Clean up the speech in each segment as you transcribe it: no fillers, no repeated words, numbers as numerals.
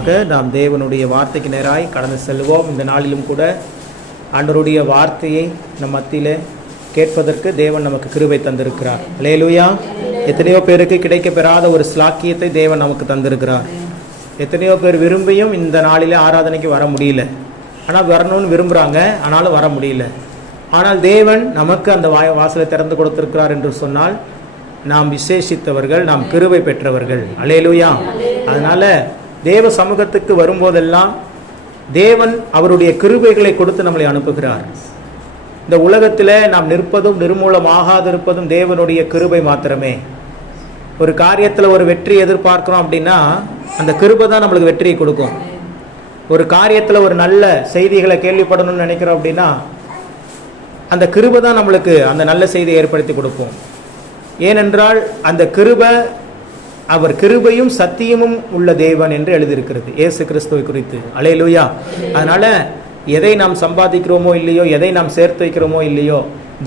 முன்பதாக நாம் தேவனுடைய வார்த்தைக்கு நேராய் கடந்து செல்வோம். இந்த நாளிலும் கூட ஆண்டவருடைய வார்த்தையை நம் மத்தியில் கேட்பதற்கு தேவன் நமக்கு கிருபை தந்திருக்கிறார். அல்லேலூயா. எத்தனையோ பேருக்கு கிடைக்க பெறாத ஒரு ஸ்லாக்கியத்தை தேவன் நமக்கு தந்திருக்கிறார். எத்தனையோ பேர் விரும்பியும் இந்த நாளில் ஆராதனைக்கு வர முடியல. ஆனால் வரணும்னு விரும்புகிறாங்க, ஆனாலும் வர முடியல. ஆனால் தேவன் நமக்கு அந்த வாசலை திறந்து கொடுத்திருக்கிறார் என்று சொன்னால் நாம் விசேஷித்தவர்கள், நாம் கிருபை பெற்றவர்கள். அல்லேலூயா. அதனால் தேவ சமூகத்துக்கு வரும்போதெல்லாம் தேவன் அவருடைய கிருபைகளை கொடுத்து நம்மளை அனுப்புகிறார். இந்த உலகத்தில் நாம் நிற்பதும் நிர்மூலமாகாதிருப்பதும் தேவனுடைய கிருபை மாத்திரமே. ஒரு காரியத்தில் ஒரு வெற்றி எதிர்பார்க்கிறோம் அப்படின்னா அந்த கிருபை தான் நம்மளுக்கு வெற்றியை கொடுக்கும். ஒரு காரியத்தில் ஒரு நல்ல செய்திகளை கேள்விப்படணும்னு நினைக்கிறோம் அப்படின்னா அந்த கிருபை தான் நம்மளுக்கு அந்த நல்ல செய்தியை ஏற்படுத்தி கொடுப்போம். ஏனென்றால் அந்த கிருபை, அவர் கிருபையும் சத்தியமும் உள்ள தேவன் என்று எழுதியிருக்கிறது இயேசு கிறிஸ்துவை குறித்து. அல்லேலூயா. அதனால எதை நாம் சம்பாதிக்கிறோமோ இல்லையோ, எதை நாம் சேர்த்து வைக்கிறோமோ இல்லையோ,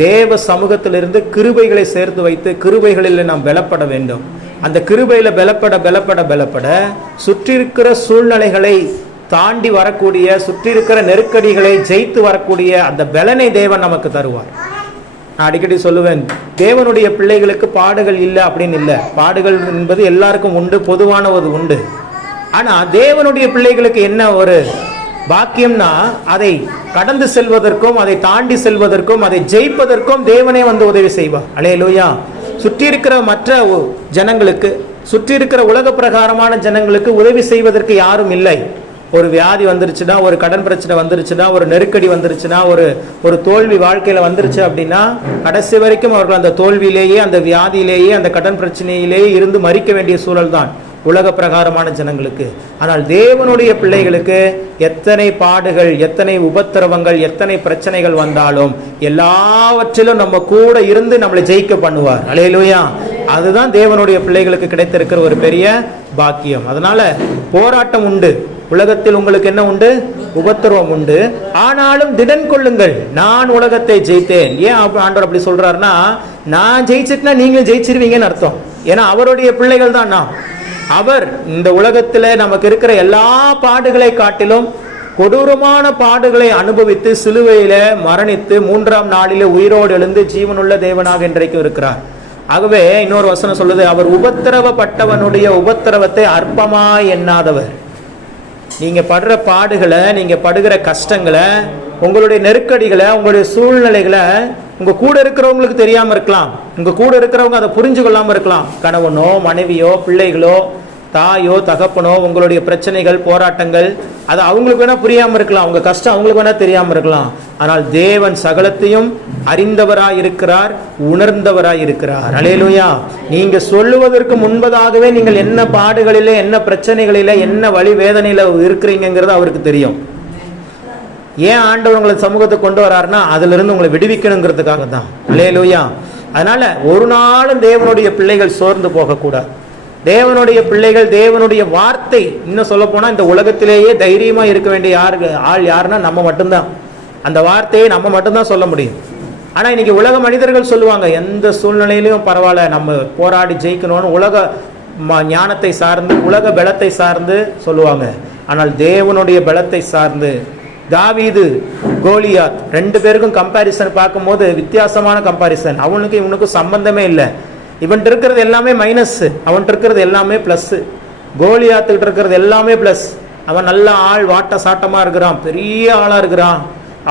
தேவ சமூகத்திலிருந்து கிருபைகளை சேர்த்து வைத்து கிருபைகளில் நாம் பலப்பட வேண்டும். அந்த கிருபையில் பலப்பட பலப்பட பலப்பட சுற்றிருக்கிற சூழ்நிலைகளை தாண்டி வரக்கூடிய, சுற்றிருக்கிற நெருக்கடிகளை ஜெயித்து வரக்கூடிய அந்த பலனை தேவன் நமக்கு தருவார். நான் அடிக்கடி சொல்லுவேன், தேவனுடைய பிள்ளைகளுக்கு பாடுகள் இல்லை அப்படின்னு இல்லை. பாடுகள் என்பது எல்லாருக்கும் உண்டு, பொதுவான ஒரு உண்டு. ஆனால் தேவனுடைய பிள்ளைகளுக்கு என்ன ஒரு பாக்கியம்னா, அதை கடந்து செல்வதற்கும், அதை தாண்டி செல்வதற்கும், அதை ஜெயிப்பதற்கும் தேவனே வந்து உதவி செய்வார். அல்லேலூயா. சுற்றி இருக்கிற மற்ற ஜனங்களுக்கு, சுற்றி இருக்கிற உலக பிரகாரமான ஜனங்களுக்கு உதவி செய்வதற்கு யாரும் இல்லை. ஒரு வியாதி வந்துருச்சுன்னா, ஒரு கடன் பிரச்சனை வந்துருச்சுன்னா, ஒரு நெருக்கடி வந்துருச்சுன்னா, ஒரு தோல்வி வாழ்க்கையில் வந்துருச்சு அப்படின்னா கடைசி வரைக்கும் அவர்கள் அந்த தோல்வியிலேயே, அந்த வியாதியிலேயே, அந்த கடன் பிரச்சனையிலேயே இருந்து மறிக்க வேண்டிய சூழல் தான் உலக பிரகாரமான ஜனங்களுக்கு. ஆனால் தேவனுடைய பிள்ளைகளுக்கு எத்தனை பாடுகள், எத்தனை உபத்திரவங்கள், எத்தனை பிரச்சனைகள் வந்தாலும் எல்லாவற்றிலும் நம்ம கூட இருந்து நம்மளை ஜெயிக்க பண்ணுவார். அல்லேலூயா. அதுதான் தேவனுடைய பிள்ளைகளுக்கு கிடைத்திருக்கிற ஒரு பெரிய பாக்கியம். அதனால போராட்டம் உண்டு. உலகத்தில் உங்களுக்கு என்ன உண்டு? உபத்திரவம் உண்டு. ஆனாலும் திடன் கொள்ளுங்கள், நான் உலகத்தை ஜெயித்தேன். ஏன் ஆண்டவர் அப்படி சொல்றாருன்னா, நான் ஜெயிச்சிட்டுனா நீங்களும் ஜெயிச்சிருவீங்கன்னு அர்த்தம். ஏன்னா அவருடைய பிள்ளைகள் தான் நாம். அவர் இந்த உலகத்தில் நமக்கு இருக்கிற எல்லா பாடுகளை காட்டிலும் கொடூரமான பாடுகளை அனுபவித்து சிலுவையில மரணித்து 3ஆம் நாளிலே உயிரோடு எழுந்து ஜீவனுள்ள தேவனாக இன்றைக்கும் இருக்கிறார். ஆகவே இன்னொரு வசனம் சொல்லுது, அவர் உபத்திரவப்பட்டவனுடைய உபத்திரவத்தை அற்பமாய் எண்ணாதவர். நீங்க படுற பாடுகளை, நீங்க படுகிற கஷ்டங்களை, உங்களுடைய நெருக்கடிகளை, உங்களுடைய சூழ்நிலைகளை உங்க கூட இருக்கிறவங்களுக்கு தெரியாம இருக்கலாம். உங்க கூட இருக்கிறவங்க அதை புரிஞ்சு கொள்ளாம இருக்கலாம். கணவனோ மனைவியோ பிள்ளைகளோ தாயோ தகப்பனோ உங்களுடைய பிரச்சனைகள் போராட்டங்கள் அது அவங்களுக்கு வேணா புரியாம இருக்கலாம். உங்க கஷ்டம் அவங்களுக்கு வேணா தெரியாம இருக்கலாம். ஆனால் தேவன் சகலத்தையும் அறிந்தவராய் இருக்கிறார், உணர்ந்தவராய் இருக்கிறார். அல்லேலூயா. நீங்க சொல்லுவதற்கு முன்பதாகவே நீங்கள் என்ன பாடுகளிலே, என்ன பிரச்சனைகளில, என்ன வழி வேதனையில இருக்கிறீங்கிறது அவருக்கு தெரியும். ஏன் ஆண்டவர் உங்களை சமூகத்தை கொண்டு வராருன்னா அதுல இருந்து உங்களை விடுவிக்கணுங்கிறதுக்காக தான். அல்லேலூயா. அதனால ஒரு நாளும் தேவனுடைய பிள்ளைகள் சோர்ந்து போகக்கூடாது. தேவனுடைய பிள்ளைகள், தேவனுடைய வார்த்தை, இன்னும் சொல்ல போனா இந்த உலகத்திலேயே தைரியமா இருக்க வேண்டிய ஆள் யாருன்னா நம்ம மட்டும்தான். அந்த வார்த்தையை நம்ம மட்டும்தான் சொல்ல முடியும். ஆனா இன்னைக்கு உலக மனிதர்கள் சொல்லுவாங்க, எந்த சூழ்நிலையிலும் பரவாயில்ல, நம்ம போராடி ஜெயிக்கணும்னு உலக ஞானத்தை சார்ந்து, உலக பலத்தை சார்ந்து சொல்லுவாங்க. ஆனால் தேவனுடைய பலத்தை சார்ந்து, தாவீது கோலியாத் 2 பேருக்கும் கம்பாரிசன் பார்க்கும்போது வித்தியாசமான கம்பாரிசன். அவனுக்கு இவனுக்கும் சம்பந்தமே இல்லை. இவன் இருக்கிறது எல்லாமே மைனஸ், அவன் இருக்கிறது எல்லாமே பிளஸ். கோலியாத்துக்கிட்ட இருக்கிறது எல்லாமே பிளஸ். அவன் நல்ல ஆள், வாட்ட சாட்டமா இருக்கிறான், பெரிய ஆளா இருக்கிறான்.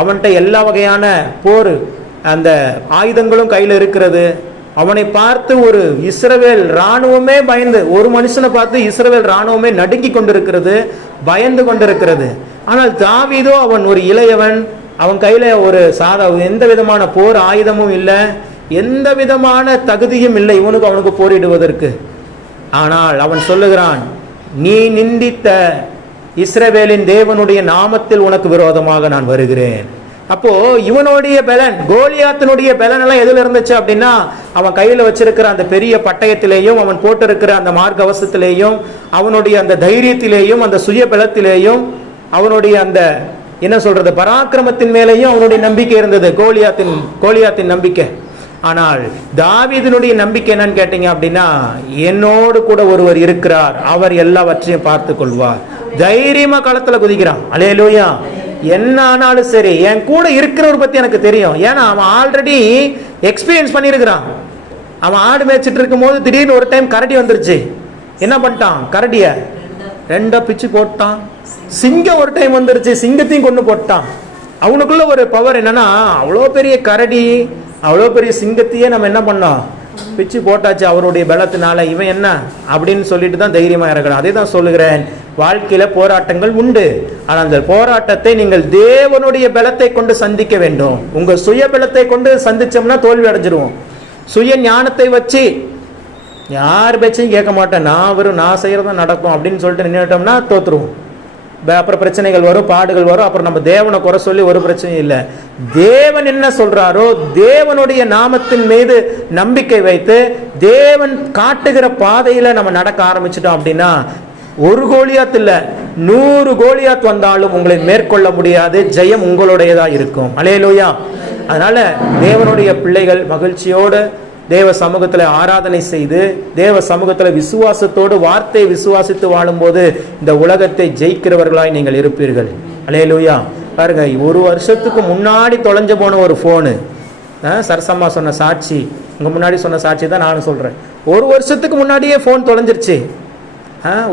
அவன்கிட்ட எல்லா வகையான போர் அந்த ஆயுதங்களும் கையில் இருக்கிறது. அவனை பார்த்து ஒரு இஸ்ரவேல் இராணுவமே பயந்து, ஒரு மனுஷனை பார்த்து இஸ்ரவேல் இராணுவமே நடுங்கி கொண்டிருக்கிறது, பயந்து கொண்டிருக்கிறது. ஆனால் தாவீதோ அவன் ஒரு இளையவன், அவன் கையில ஒரு எந்த விதமான போர் ஆயுதமும் இல்லை, எந்த விதமான தகுதியும் இல்லை அவனுக்கு போரிடுவதற்கு. ஆனால் அவன் சொல்லுகிறான், நீ நிந்தித்த இஸ்ரவேலின் தேவனுடைய நாமத்தில் உனக்கு விரோதமாக நான் வருகிறேன். அப்போ இவனுடைய பலன், கோலியாத்தினுடைய பலன் எல்லாம் எதுல இருந்துச்சு அப்படின்னா, அவன் கையில வச்சிருக்கிற அந்த பெரிய பட்டயத்திலேயும், அவன் போட்டிருக்கிற அந்த மார்க்கவசத்திலேயும், அவனுடைய அந்த தைரியத்திலேயும், அந்த சுய பலத்திலேயும், அவனுடைய அந்த என்ன சொல்றது பராக்கிரமத்தின் மேலேயும் அவனுடைய நம்பிக்கை இருந்தது, கோலியாத்தின் நம்பிக்கை. ஆனால் தாவீதினுடைய நம்பிக்கை என்னன்னு கேட்டீங்க அப்படின்னா, என்னோடு கூட ஒருவர் இருக்கிறார், அவர் எல்லாவற்றையும் பார்த்து கொள்வார். தைரியமா களத்துல குதிக்கிறான். அல்லேலூயா. என்ன ஆனாலும் சரி, என் கூட இருக்கிறவர் பத்தி எனக்கு தெரியும். ஏன்னா அவன் ஆல்ரெடி எக்ஸ்பீரியன்ஸ் பண்ணியிருக்கிறான். அவன் ஆடு மேய்ச்சிட்டு இருக்கும் போது திடீர்னு ஒரு டைம் கரடி வந்துருச்சு. என்ன பண்ணிட்டான்? கரடிய ரெண்டா பிச்சு போட்டான். சிங்கம் ஒரு டைம் வந்துருச்சு, சிங்கத்தையும் கொண்டு போட்டான். அவனுக்குள்ள ஒரு பவர் என்னன்னா, அவ்வளோ பெரிய கரடி, அவ்வளோ பெரிய சிங்கத்தையே நம்ம என்ன பண்ணோம்? பிச்சு போட்டாச்சு அவருடைய பலத்தினால. இவன் என்ன அப்படின்னு சொல்லிட்டு தான் தைரியமா இறக்கணும். அதே தான் சொல்லுகிறேன், வாழ்க்கையில போராட்டங்கள் உண்டு. ஆனால் அந்த போராட்டத்தை நீங்கள் தேவனுடைய பலத்தை கொண்டு சந்திக்க வேண்டும். உங்க சுய பலத்தை கொண்டு சந்திச்சோம்னா தோல்வி அடைஞ்சிருவோம். சுய ஞானத்தை வச்சு யார் பேச்சையும் கேட்க மாட்டேன், நான் செய்யறதா நடக்கும் அப்படின்னு சொல்லிட்டு நின்றுட்டோம்னா தோத்துருவோம். அப்புறம் பிரச்சனைகள் வரும், பாடுகள் வரும். அப்புறம் நம்ம தேவனை குறை சொல்லி ஒரு பிரச்சனையும் இல்லை. தேவன் என்ன சொல்றாரோ, தேவனுடைய நாமத்தின் மீது நம்பிக்கை வைத்து தேவன் காட்டுகிற பாதையில நம்ம நடக்க ஆரம்பிச்சிட்டோம் அப்படின்னா, ஒரு கோலியாத் இல்ல 100 கோலியாத் வந்தாலும் உங்களை மேற்கொள்ள முடியாது. ஜெயம் உங்களுடையதா இருக்கும். அல்லேலூயா. அதனால தேவனுடைய பிள்ளைகள் மகிழ்ச்சியோடு தேவ சமூகத்தில் ஆராதனை செய்து, தேவ சமூகத்தில் விசுவாசத்தோடு வார்த்தையை விசுவாசித்து வாழும்போது இந்த உலகத்தை ஜெயிக்கிறவர்களாய் நீங்கள் இருப்பீர்கள். அல்லேலூயா. பாருங்க, ஒரு வருஷத்துக்கு முன்னாடி தொலைஞ்சு போன ஒரு போனு, சரசம்மா சொன்ன சாட்சி, உங்க முன்னாடி சொன்ன சாட்சி தான் நானும் சொல்றேன். ஒரு வருஷத்துக்கு முன்னாடியே போன் தொலைஞ்சிருச்சு.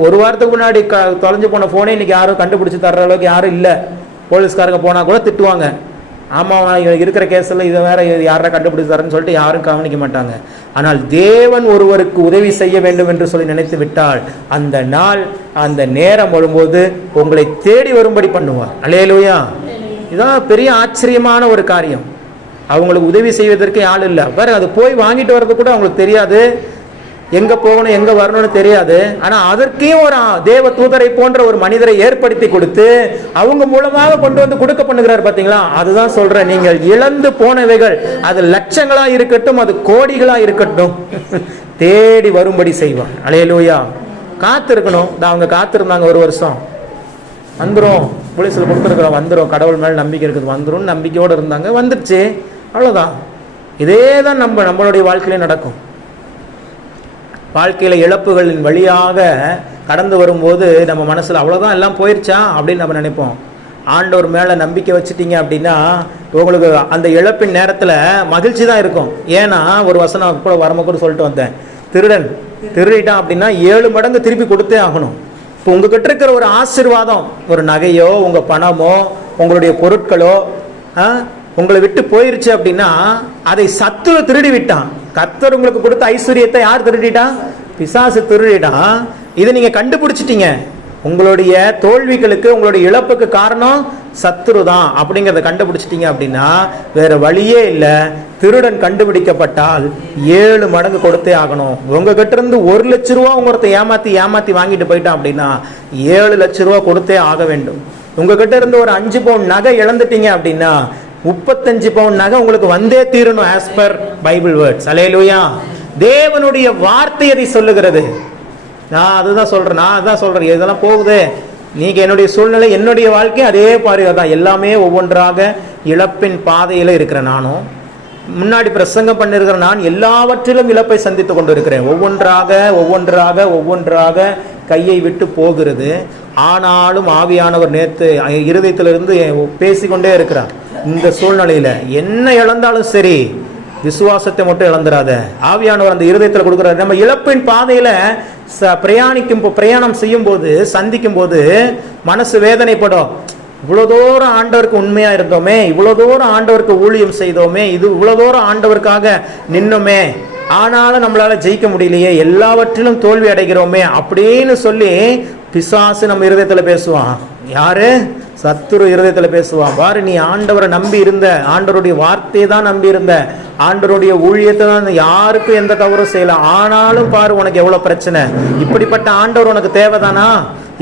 ஒரு வாரத்துக்கு முன்னாடி தொலைஞ்சு போன போனே இன்னைக்கு யாரும் கண்டுபிடிச்சு தர்ற அளவுக்கு யாரும் இல்லை. போலீஸ்காரங்க போனா கூட திட்டுவாங்க. ஆமாம், இருக்கிற கேஸில் இதை வேற யாரை கண்டுபிடிச்சு தரேன்னு சொல்லிட்டு யாரும் கவனிக்க மாட்டாங்க. ஆனால் தேவன் ஒருவருக்கு உதவி செய்ய வேண்டும் என்று சொல்லி நினைத்து விட்டால் அந்த நாள், அந்த நேரம் வரும்போது உங்களை தேடி வரும்படி பண்ணுவார். அல்லேலூயா. இதான் பெரிய ஆச்சரியமான ஒரு காரியம். அவங்களுக்கு உதவி செய்வதற்கு ஆள் இல்லை. வேற அது போய் வாங்கிட்டு வர்றது கூட அவங்களுக்கு தெரியாது, எங்க போகணும் எங்க வரணும்னு தெரியாது. ஆனா அதற்கே ஒரு தேவ தூதரை போன்ற ஒரு மனிதரை ஏற்படுத்தி கொடுத்து அவங்க மூலமாக கொண்டு வந்து கொடுக்க பண்ணுகிறார். பாத்தீங்களா? அதுதான் சொல்றேன், நீங்கள் இழந்து போனவைகள், அது லட்சங்களா இருக்கட்டும், அது கோடிகளா இருக்கட்டும், தேடி வரும்படி செய்வான். அல்லேலூயா. காத்திருக்கணும். அவங்க காத்திருந்தாங்க ஒரு வருஷம். வந்துரும், போலீஸ்ல கொடுத்துருக்கிறோம், வந்துரும், கடவுள் மேல நம்பிக்கை இருக்குது, வந்துரும் நம்பிக்கையோடு இருந்தாங்க, வந்துருச்சு, அவ்வளவுதான். இதே தான் நம்மளுடைய வாழ்க்கையிலே நடக்கும். வாழ்க்கையில இழப்புகளின் வழியாக கடந்து வரும்போது நம்ம மனசுல அவ்வளவுதான், எல்லாம் போயிருச்சா அப்படின்னு நம்ம நினைப்போம். ஆண்டவர் மேல நம்பிக்கை வச்சுட்டீங்க அப்படின்னா உங்களுக்கு அந்த இழப்பின் நேரத்துல மகிழ்ச்சி தான் இருக்கும். ஏன்னா ஒரு வசனம் கூட வரம கூட சொல்லிட்டு வந்தேன், திருடன் திருடிட்டான் அப்படின்னா 7 மடங்கு திருப்பி கொடுத்தே ஆகணும். இப்போ உங்ககிட்ட இருக்கிற ஒரு ஆசீர்வாதம், ஒரு நகையோ உங்க பணமோ உங்களுடைய பொருட்களோ உங்களை விட்டு போயிருச்சு அப்படின்னா அதை சத்துரு திருடி விட்டான். கர்த்தர் உங்களுக்கு கொடுத்த ஐஸ்வர்யத்தை யார் திருடிட்டான்? பிசாசு திருடிட்டான். இதை நீங்க கண்டுபிடிச்சிட்டீங்க. உங்களுடைய தோல்விகளுக்கு, உங்களுடைய இழப்புக்கு காரணம் சத்துரு தான் அப்படிங்கிறத கண்டுபிடிச்சிட்டீங்க அப்படின்னா வேற வழியே இல்லை. திருடன் கண்டுபிடிக்கப்பட்டால் 7 மடங்கு கொடுத்தே ஆகணும். உங்ககிட்ட இருந்து 1 லட்ச ரூபா உங்கள்கிட்ட ஏமாத்தி வாங்கிட்டு போயிட்டான் அப்படின்னா 7 லட்ச ரூபா கொடுத்தே ஆக வேண்டும். உங்ககிட்ட இருந்து ஒரு 5 பவுன் நகை இழந்துட்டீங்க அப்படின்னா 35 பவுன் நகை உங்களுக்கு வந்தே தீரணும். As per Bible words. Hallelujah. தேவனுடைய வார்த்தை அதை சொல்லுகிறது. நான் அதுதான் சொல்றேன். இதெல்லாம் போகுது, நீங்க என்னுடைய சூழ்நிலை, என்னுடைய வாழ்க்கை அதே பாருங்க தான். எல்லாமே ஒவ்வொன்றாக இழப்பின் பாதையில இருக்கிற நானும், முன்னாடி பிரசங்கம் பண்ணிருக்கிற நான் எல்லாவற்றிலும் இழப்பை சந்தித்து கொண்டு இருக்கிறேன். ஒவ்வொன்றாக கையை விட்டு போகிறது. ஆனாலும் ஆவியானவர் நேற்று இருதயத்திலிருந்து பேசிக்கொண்டே இருக்கிறார். இந்த சூழ்நிலையில என்ன இழந்தாலும் சரி, விசுவாசத்தை மட்டும் இழந்துடாத. ஆவியானவர் அந்த இருதயத்தில் கொடுக்கிறார். நம்ம இழப்பின் பாதையில பிரயாணம் செய்யும் போது, சந்திக்கும் போது மனசு வேதனைப்படும். இவ்வளவு தூரம் ஆண்டவருக்கு உண்மையா இருந்தோமே, இவ்வளவு தூரம் ஆண்டவருக்கு ஊழியம் செய்தோமே, இவ்வளவு தூரம் ஆண்டவருக்காக நின்னோமே, ஆனாலும் நம்மளால ஜெயிக்க முடியலையே, எல்லாவற்றிலும் தோல்வி அடைகிறோமே அப்படின்னு சொல்லி பிசாசு நம்ம இருதயத்துல பேசுவான். யாரு? சத்துரு இருதயத்துல பேசுவான். பாரு, நீ ஆண்டவரை நம்பி இருந்த, ஆண்டவருடைய வார்த்தையை தான் நம்பி இருந்த, ஆண்டவருடைய ஊழியத்தை தான், யாருக்கும் எந்த தவறும் செய்யல, ஆனாலும் பாரு உனக்கு எவ்வளவு பிரச்சனை. இப்படிப்பட்ட ஆண்டவர் உனக்கு தேவைதானா?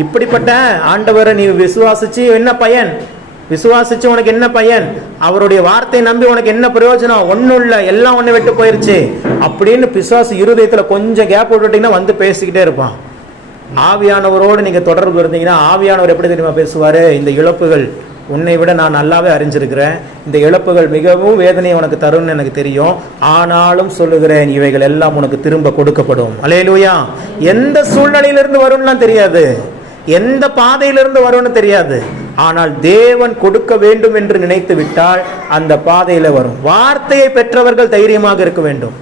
இப்படிப்பட்ட ஆண்டவரை நீ விசுவாசிச்சு என்ன பயன்? விசுவாசிச்சு உனக்கு என்ன பயன்? அவருடைய வார்த்தையை நம்பி உனக்கு என்ன பிரயோஜனம்? ஒன்னும் இல்லை, எல்லாம் ஒண்ணு விட்டு போயிருச்சு அப்படின்னு பிசாசு இருதயத்துல கொஞ்சம் கேப் விட்டுட்டீங்கன்னா வந்து பேசிக்கிட்டே இருப்பான். ஆவியானவரோடு நீங்க தொடர்பு இருந்தீங்கன்னா ஆவியானவர் எப்படி தெரியுமா பேசுவாரு? இந்த இழப்புகள் உன்னை விட நான் நல்லாவே அறிஞ்சிருக்கிறேன், இந்த இழப்புகள் மிகவும் வேதனையை உனக்கு தரும்னு எனக்கு தெரியும், ஆனாலும் சொல்லுகிறேன் இவைகள் எல்லாம் உனக்கு திரும்ப கொடுக்கப்படும். அல்லேலூயா. எந்த சூழ்நிலையிலிருந்து வரும்லாம் தெரியாது, எந்த பாதையிலிருந்து வரும்னு தெரியாது. ஆனால் தேவன் கொடுக்க வேண்டும் என்று நினைத்து விட்டால் அந்த பாதையில வரும். வார்த்தையை பெற்றவர்கள் தைரியமாக இருக்க வேண்டும்.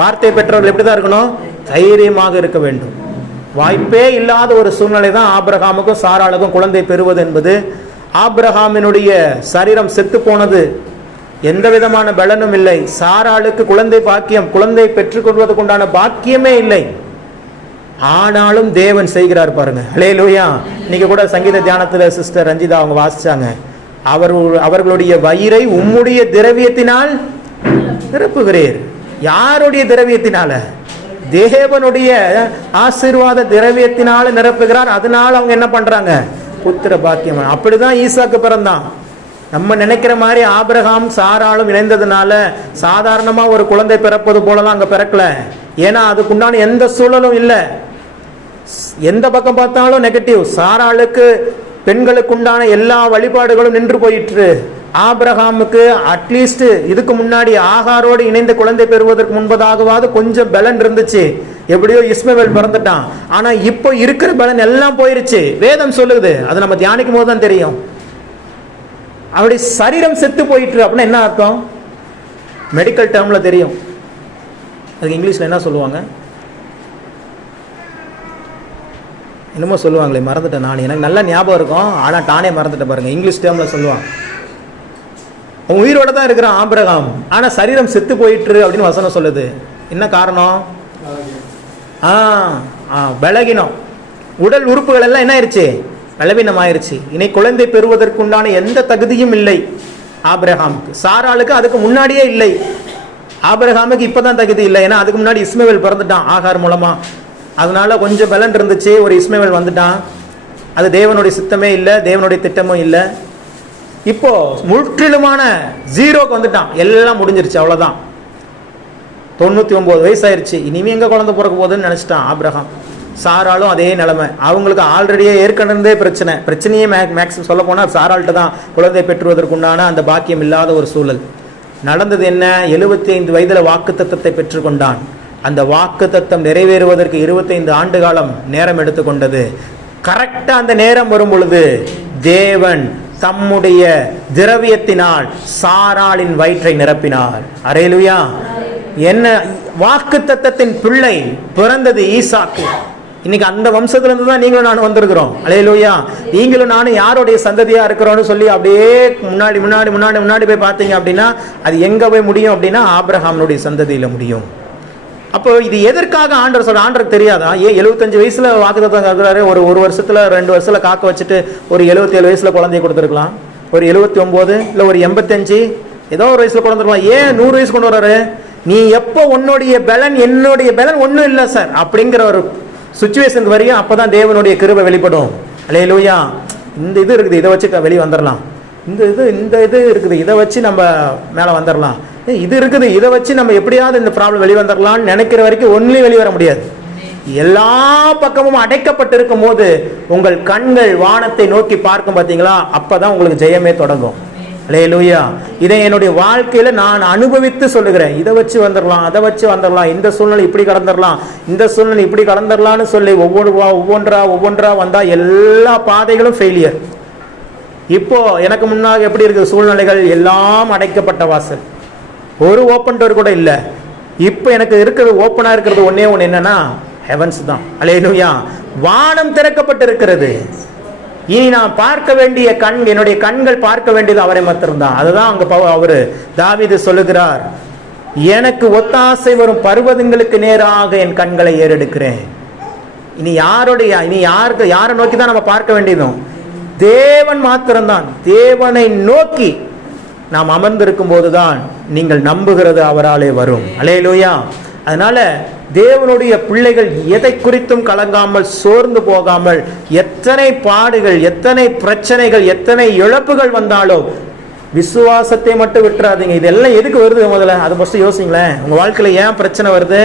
வார்த்தையை பெற்றவர்கள் எப்படிதான் இருக்கணும்? தைரியமாக இருக்க வேண்டும். வாய்ப்பே இல்லாத ஒரு சூழ்நிலை தான் ஆபிரகாமுக்கும் சாராளுக்கும் குழந்தை பெறுவது என்பது. ஆபிரகாமினுடைய சரீரம் செத்து போனது, எந்த விதமான பலனும் இல்லை. சாராளுக்கு குழந்தை பாக்கியம், குழந்தை பெற்றுக்கொள்வதற்கு உண்டான பாக்கியமே இல்லை. ஆனாலும் தேவன் செய்கிறார் பாருங்க. ஹல்லேலூயா. இன்னைக்கு கூட சங்கீத தியானத்தில் சிஸ்டர் ரஞ்சிதா அவங்க வாசிச்சாங்க, அவர்களுடைய வயிறை உம்முடைய திரவியத்தினால் நிரப்புகிறீர். யாருடைய திரவியத்தினால? தேவனுடைய ஆசீர்வாத திரவியத்தினால நிரப்புகிறார். அதனால அவங்க என்ன பண்றாங்க? புத்திர பாக்கியம். அப்படிதான் ஈசாக்கு பிறந்தான். நம்ம நினைக்கிற மாதிரி ஆபிரகாம் சாராளும் இணைந்ததுனால சாதாரணமா ஒரு குழந்தை பிறப்பது போலதான் அங்க பிறக்கல. ஏன்னா அதுக்குண்டான எந்த சூழலும் இல்லை. எந்த பக்கம் பார்த்தாலும் நெகட்டிவ். சாராளுக்கு பெண்களுக்கு உண்டான எல்லா வழிபாடுகளும் நின்று போயிற்று. ஆபிரகாமுக்கு அட்லீஸ்ட் இதுக்கு முன்னாடி ஆகாரோடு இணைந்த குழந்தை பெறுவதற்கு முன்பதாகவாது கொஞ்சம் பலன் இருந்துச்சு. எப்படியோ இஸ்மவேல் பிறந்துட்டான். ஆனா இப்போ இருக்கிற பலன் எல்லாம் போயிருச்சு. வேதம் சொல்லுது, அது நம்ம தியானிக்கும் போது தான் தெரியும். அவருடைய சரீரம் செத்து போயிட்டு அப்படின்னா என்ன அர்த்தம்? மெடிக்கல் டேர்ம்ல தெரியும். அதுக்கு இங்கிலீஷ்ல என்ன சொல்லுவாங்க? என்னமோ சொல்லுவாங்களே, மறந்துட்டேன் நான். எனக்கு நல்ல ஞாபகம் இருக்கும், ஆனா தானே மறந்துட்டேன் பாருங்க. இங்கிலீஷ் டேர்ம்ல சொல்லுவான், அவன் உயிரோட தான் இருக்கிறான் ஆபிரகாம், ஆனா சரீரம் செத்து போயிட்டு அப்படின்னு வசனம் சொல்லுது. என்ன காரணம்? பலகீனம். உடல் உறுப்புகள் எல்லாம் என்ன ஆயிடுச்சு? பலவீனம் ஆயிருச்சு. இனி குழந்தை பெறுவதற்குண்டான எந்த தகுதியும் இல்லை ஆபிரகாமுக்கு. சாராளுக்கு அதுக்கு முன்னாடியே இல்லை. ஆபிரகாமுக்கு இப்பதான் தகுதி இல்லை. ஏன்னா அதுக்கு முன்னாடி இஸ்மவேல் பிறந்துட்டான் ஆகார் மூலமா. அதனால கொஞ்சம் பலன் இருந்துச்சு. ஒரு இஸ்மவேல் வந்துட்டான். அது தேவனுடைய சித்தமே இல்லை, தேவனுடைய திட்டமும் இல்லை. இப்போ முற்றிலுமான ஜீரோக்கு வந்துட்டான். எல்லாம் முடிஞ்சிருச்சு, அவ்வளவுதான். 99 வயசு ஆயிருச்சு. இனிமே எங்க குழந்தை பிறக்க போகுதுன்னு நினைச்சிட்டான் ஆபிரகாம். சாராலும் அதே நிலைமை. அவங்களுக்கு ஆல்ரெடியே ஏற்கனவே பிரச்சனையே மேக்ஸிமம் சொல்ல போனா சாராள்கிட்ட தான் குழந்தை பெற்றுவதற்குண்டான அந்த பாக்கியம் இல்லாத ஒரு சூழல் நடந்தது. என்ன? 75 வயதுல வாக்கு தத்தத்தை பெற்றுக்கொண்டான். அந்த வாக்கு தத்தம் நிறைவேறுவதற்கு 25 ஆண்டு காலம் நேரம் எடுத்துக்கொண்டது. கரெக்டா அந்த நேரம் வரும் பொழுது தேவன் தம்முடைய திரவியத்தினால் சாராளின் வயிற்றை நிரப்பினார். அல்லேலூயா. என்ன வாக்கு தத்தத்தின் பிள்ளை பிறந்தது ஈசாக்கு. இன்னைக்கு அந்த வம்சத்துல இருந்து தான் நீங்களும் நானும் வந்திருக்கிறோம். அல்லேலூயா. நீங்களும் நானும் யாருடைய சந்ததியா இருக்கிறோம்னு சொல்லி அப்படியே முன்னாடி முன்னாடி முன்னாடி முன்னாடி போய் பார்த்தீங்க அப்படின்னா அது எங்க போய் முடியும் அப்படின்னா ஆபிரகாமுடைய சந்ததியில முடியும். அப்போ இது எதற்காக ஆண்டவர் சொல்ற? ஆண்டருக்கு தெரியாதா? ஏன் 75 வயசுல வாக்குத்தத்தம் காக்குறாரு? ஒரு வருஷத்துல 2 வருஷத்துல காக்க வச்சுட்டு ஒரு 77 வயசுல குழந்தைய கொடுத்துருக்கலாம். ஒரு 79 இல்ல ஒரு 85 ஏதோ ஒரு வயசுல கொடுத்துருக்கலாம். ஏன் 100 வயசு கொண்டு வர்றாரு? நீ எப்போ உன்னுடைய பலன் என்னுடைய பலன் ஒன்றும் இல்லை சார் அப்படிங்கிற ஒரு சுச்சுவேஷனுக்கு வரையும் அப்பதான் தேவனுடைய கிருபை வெளிப்படும். அல்லேலூயா. இந்த இது இருக்குது, இதை வச்சு வெளியே வந்துடலாம். இந்த இது இருக்குது, இதை வச்சு நம்ம மேலே வந்துடலாம். இது இருக்குது, இதை வச்சு நம்ம எப்படியாவது இந்த ப்ராப்ளம் வெளியே வந்துடலாம்னு நினைக்கிற வரைக்கும் ஒன்றும் வெளியே வர முடியாது. எல்லா பக்கமும் அடைக்கப்பட்டிருக்கும் போது உங்கள் கண்கள் வானத்தை நோக்கி பார்க்கும் பார்த்தீங்களா, அப்பதான் உங்களுக்கு ஜெயமே தொடங்கும். அல்லேலூயா. இதை என்னுடைய வாழ்க்கையில நான் அனுபவித்து சொல்லுகிறேன். இதை வச்சு வந்துடலாம், அதை வச்சு வந்துடலாம், இந்த சூழ்நிலை இப்படி கடந்துடலாம், இந்த சூழ்நிலை இப்படி கடந்துடலாம்னு சொல்லி ஒவ்வொன்றா வந்தா எல்லா பாதைகளும் ஃபெயிலியர். இப்போ எனக்கு முன்னாக எப்படி இருக்குது சூழ்நிலைகள்? எல்லாம் அடைக்கப்பட்ட வாசல், ஒரு ஓப்பன் டோர் கூட இல்லை. இப்போ எனக்கு இருக்கிறது ஓப்பனா இருக்கிறது ஒன்னே ஒன்று, என்னன்னா ஹெவன்ஸ் தான். அல்லேலூயா. வானம் திறக்கப்பட்டு இருக்கிறது. இனி நான் பார்க்க வேண்டிய என்னுடைய கண்கள் பார்க்க வேண்டியது அவரை மாத்திரம்தான். அதுதான் அங்க அவரு தாவீது சொல்லுகிறார், எனக்கு ஒத்தாசை வரும் பர்வதங்களுக்கு நேராக என் கண்களை ஏறெடுக்கிறேன். இனி யாரை நோக்கி தான் நம்ம பார்க்க வேண்டியதும்? தேவன் மாத்திரம்தான். தேவனை நோக்கி நாம் அமர்ந்திருக்கும் போதுதான் நீங்கள் நம்புகிறது அவராலே வரும். அல்லேலூயா. அதனால தேவனுடைய பிள்ளைகள் எதை குறித்தும் கலங்காமல் சோர்ந்து போகாமல், எத்தனை பாடுகள், எத்தனை பிரச்சனைகள், எத்தனை இழப்புகள் வந்தாலும் விசுவாசத்தை மட்டும் விட்டுறாதீங்க. இதெல்லாம் எதுக்கு வருது? முதல்ல அதை ஃபர்ஸ்ட் யோசிங்களேன். உங்க வாழ்க்கையில ஏன் பிரச்சனை வருது?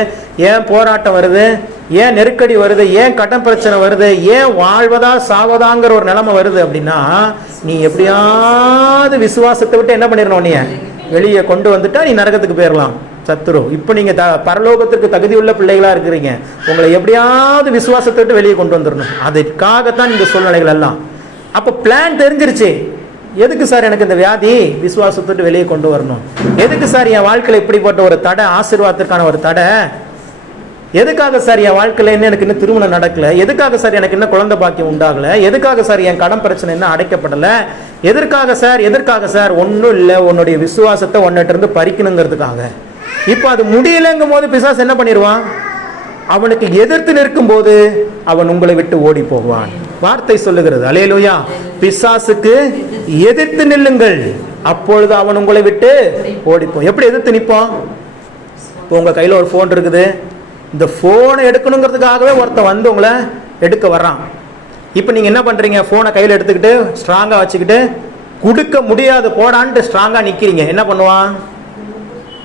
ஏன் போராட்டம் வருது? ஏன் நெருக்கடி வருது? ஏன் கடன் பிரச்சனை வருது? ஏன் வாழ்வதா சாவதாங்கிற ஒரு நிலைமை வருது அப்படின்னா, நீ எப்படியாவது விசுவாசத்தை விட்டு என்ன பண்ணிடணும், நீ வெளியே கொண்டு வந்துட்டா நீ நரகத்துக்கு போயிடலாம். சத்துரு. இப்போ நீங்கள் பரலோகத்திற்கு தகுதி உள்ள பிள்ளைகளாக இருக்கிறீங்க. உங்களை எப்படியாவது விசுவாசத்தை விட்டு வெளியே கொண்டு வந்துடணும். அதுக்காகத்தான் இந்த சூழ்நிலைகள் எல்லாம். அப்போ பிளான் தெரிஞ்சிருச்சு. எதுக்கு சார் எனக்கு இந்த வியாதி? விசுவாசத்தை வெளியே கொண்டு வரணும். எதுக்கு சார் என் வாழ்க்கையில் இப்படிப்பட்ட ஒரு தடை, ஆசீர்வாதத்திற்கான ஒரு தடை? எதுக்காக சார் என் வாழ்க்கையில் என்ன எனக்கு இன்னும் திருமணம் நடக்கல? எதுக்காக சார் எனக்கு இன்னும் குழந்தை பாக்கியம் உண்டாகல? எதுக்காக சார் என் கடன் பிரச்சனை என்ன அடைக்கப்படலை? எதற்காக சார்? ஒன்றும் இல்லை, உன்னுடைய விசுவாசத்தை உன்னிட்ட இருந்து பறிக்கணுங்கிறதுக்காக. இப்போ அது முடியலைங்கும் போது பிசாசு என்ன பண்ணிடுவான்? அவனுக்கு எதிர்த்து நிற்கும் போது அவன் உங்களை விட்டு ஓடி போவான். வார்த்தை சொல்லுகிறது, அல்லேலூயா, பிசாசுக்கு எதிர்த்து நில்லுங்கள், அப்பொழுது அவன் உங்களை விட்டு ஓடிப்போம். எப்படி எதிர்த்து நிற்பான்? இப்போ உங்க கையில் ஒரு ஃபோன் இருக்குது. இந்த ஃபோனை எடுக்கணுங்கிறதுக்காகவே ஒருத்தன் வந்து உங்களை எடுக்க வர்றான். இப்போ நீங்கள் என்ன பண்ணுறீங்க? ஃபோனை கையில் எடுத்துக்கிட்டு ஸ்ட்ராங்காக வச்சுக்கிட்டு கொடுக்க முடியாது போடான்ட்டு ஸ்ட்ராங்காக நிற்கிறீங்க. என்ன பண்ணுவான்?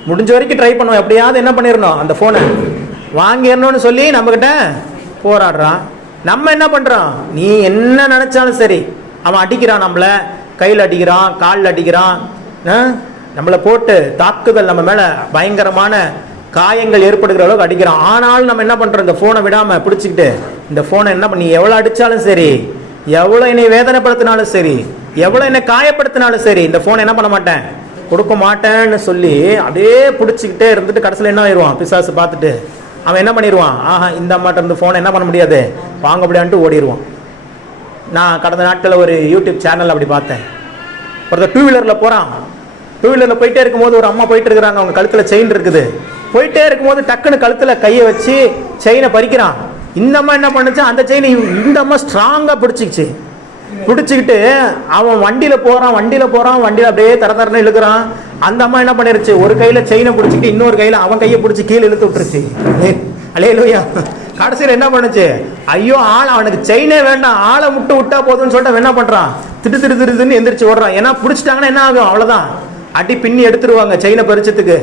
முடிஞ்ச வரைக்கும் ட்ரை பண்ணுவான். எப்படியாவது என்ன பண்ணிடணும், அந்த ஃபோனை வாங்கிடணும்னு சொல்லி நம்மக்கிட்ட போராடுறான். நம்ம என்ன பண்ணுறோம்? நீ என்ன நினச்சாலும் சரி, அவன் அடிக்கிறான். நம்மளை கையில் அடிக்கிறான், காலில் அடிக்கிறான், நம்மளை போட்டு தாக்குதல், நம்ம மேலே பயங்கரமான காயங்கள் ஏற்படுகிற அளவுக்கு அடிக்கிறான். ஆனாலும் நம்ம என்ன பண்ணுறோம்? இந்த ஃபோனை விடாமல் பிடிச்சிக்கிட்டு இந்த ஃபோனை என்ன பண்ணி, எவ்வளோ அடித்தாலும் சரி, எவ்வளோ என்னை வேதனைப்படுத்தினாலும் சரி, எவ்வளோ என்னை காயப்படுத்தினாலும் சரி, இந்த ஃபோனை என்ன பண்ண மாட்டேன், கொடுக்க மாட்டேன்னு சொல்லி அப்படியே பிடிச்சிக்கிட்டே இருந்துட்டு கடைசியில் என்ன ஆயிடுவான்? பிசாசு பார்த்துட்டு அவன் என்ன பண்ணிடுவான்? ஆஹா, இந்த அம்மாட்ட இருந்து ஃபோனை என்ன பண்ண முடியாது, வாங்க முடியான்ட்டு ஓடிடுவான். நான் கடந்த நாட்களில் ஒரு யூடியூப் சேனல் அப்படி பார்த்தேன். ஒருத்தர் டூ வீலரில் போகிறான். டூ வீலரில் போயிட்டே இருக்கும்போது ஒரு அம்மா போயிட்டு இருக்கிறாங்க. அவங்க கழுத்தில் செயின் இருக்குது. போயிட்டே இருக்கும்போது டக்குன்னு கழுத்தில் கையை வச்சு செயினை பறிக்கிறான். இந்த அம்மா என்ன பண்ணுச்சு? அந்த செயினை இந்த அம்மா ஸ்ட்ராங்காக பிடிச்சிக்கிச்சு. பிடிச்சிக்கிட்டு அவன் வண்டியில் போகிறான். வண்டியில் அப்படியே தரன்னு இழுக்கிறான். அந்த அம்மா என்ன பண்ணிருச்சு? ஒரு கையில் செயினை பிடிச்சிக்கிட்டு இன்னொரு கையில் அவன் கையை பிடிச்சி கீழே இழுத்து விட்டுருச்சு. அல்லேலூயா. கடைசியில் என்ன பண்ணுச்சு? ஐயோ, அவனுக்கு செயினே வேண்டாம், ஆளை விட்டா போதும்னு சொல்லிட்டு அவன் என்ன பண்ணுறான்? திட்டுன்னு எந்திரிச்சு ஓடுறான். ஏன்னா பிடிச்சிட்டாங்கன்னா என்ன ஆகும்? அவ்வளோதான், அடி பின்னி எடுத்துருவாங்க செயினை பறிச்சதுக்கு.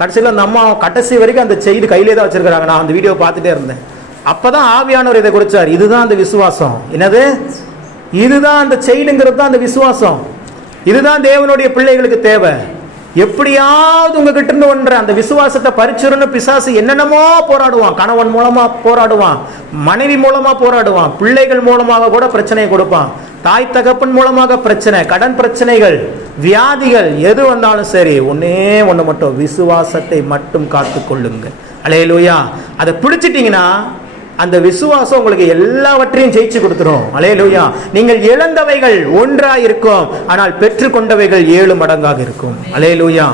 கடைசியில் அந்த அம்மா கடைசி வரைக்கும் அந்த செயின் கையிலே தான் வச்சிருக்கிறாங்க. நான் அந்த வீடியோ பார்த்துட்டே இருந்தேன். அப்போதான் ஆவியானவர் இதை குறிச்சார். இதுதான் அந்த விசுவாசம். என்னது? இதுதான் அந்த செயினுங்கிறது தான் அந்த விசுவாசம். இதுதான் தேவனுடைய பிள்ளைகளுக்கு தேவை. எப்படியாவது உங்ககிட்ட இருந்து ஒன்ற அந்த விசுவாசத்தை பறிச்சிருன்னு பிசாசு என்னென்னமோ போராடுவான். கணவன் மூலமா போராடுவான், மனைவி மூலமா போராடுவான், பிள்ளைகள் மூலமாக கூட பிரச்சனையை கொடுப்பான், தாய் தகப்பன் மூலமாக பிரச்சனை, கடன் பிரச்சனைகள், வியாதிகள், எது வந்தாலும் சரி, ஒண்ணு மட்டும், விசுவாசத்தை மட்டும் காத்து கொள்ளுங்கள். அல்லேலூயா. அதை பிடிச்சிட்டீங்கன்னா அந்த விசுவாசம் உங்களுக்கு எல்லாவற்றையும் ஜெயிச்சு கொடுத்துரும். அல்லேலூயா. நீங்கள் இழந்தவைகள் ஒன்றாக இருக்கும், ஆனால் பெற்றுக்கொண்டவைகள் 7 மடங்காக இருக்கும். அல்லேலூயா.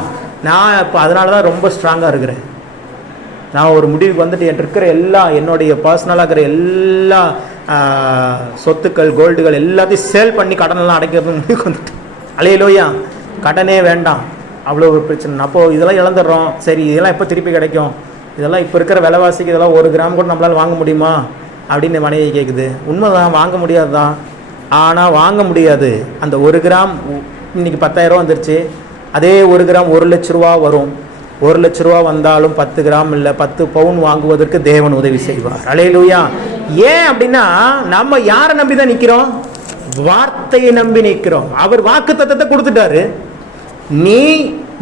நான் இப்போ அதனால தான் ரொம்ப ஸ்ட்ராங்காக இருக்கிறேன். நான் ஒரு முடிவுக்கு வந்துட்டு இருக்கிற என்னுடைய பர்சனலாக இருக்கிற எல்லா சொத்துக்கள், கோல்டுகள் எல்லாத்தையும் சேல் பண்ணி கடனெல்லாம் அடைக்கிறது முடிவுக்கு வந்துட்டு. அல்லேலூயா. கடனே வேண்டாம், அவ்வளோ ஒரு பிரச்சனை. அப்போது இதெல்லாம் இழந்துடுறோம். சரி, இதெல்லாம் எப்போ திருப்பி கிடைக்கும்? இதெல்லாம் இப்போ இருக்கிற விலைவாசிக்கு இதெல்லாம் 1 கிராம் கூட நம்மளால் வாங்க முடியுமா அப்படின்னு மனைவி கேட்குது. உண்மைதான், வாங்க முடியாது தான். ஆனால் வாங்க முடியாது. அந்த 1 கிராம் இன்னைக்கு 10,000 வந்துருச்சு. அதே 1 கிராம் 1 லட்ச ரூபா வரும். 1 லட்ச ரூபா வந்தாலும் 10 கிராம் இல்லை 10 பவுன் வாங்குவதற்கு தேவன் உதவி செய்வார். அல்லேலூயா. ஏன் அப்படின்னா நம்ம யாரை நம்பி தான் நிற்கிறோம்? வார்த்தையை நம்பி நிற்கிறோம். அவர் வாக்குத்தத்தத்தை கொடுத்துட்டாரு.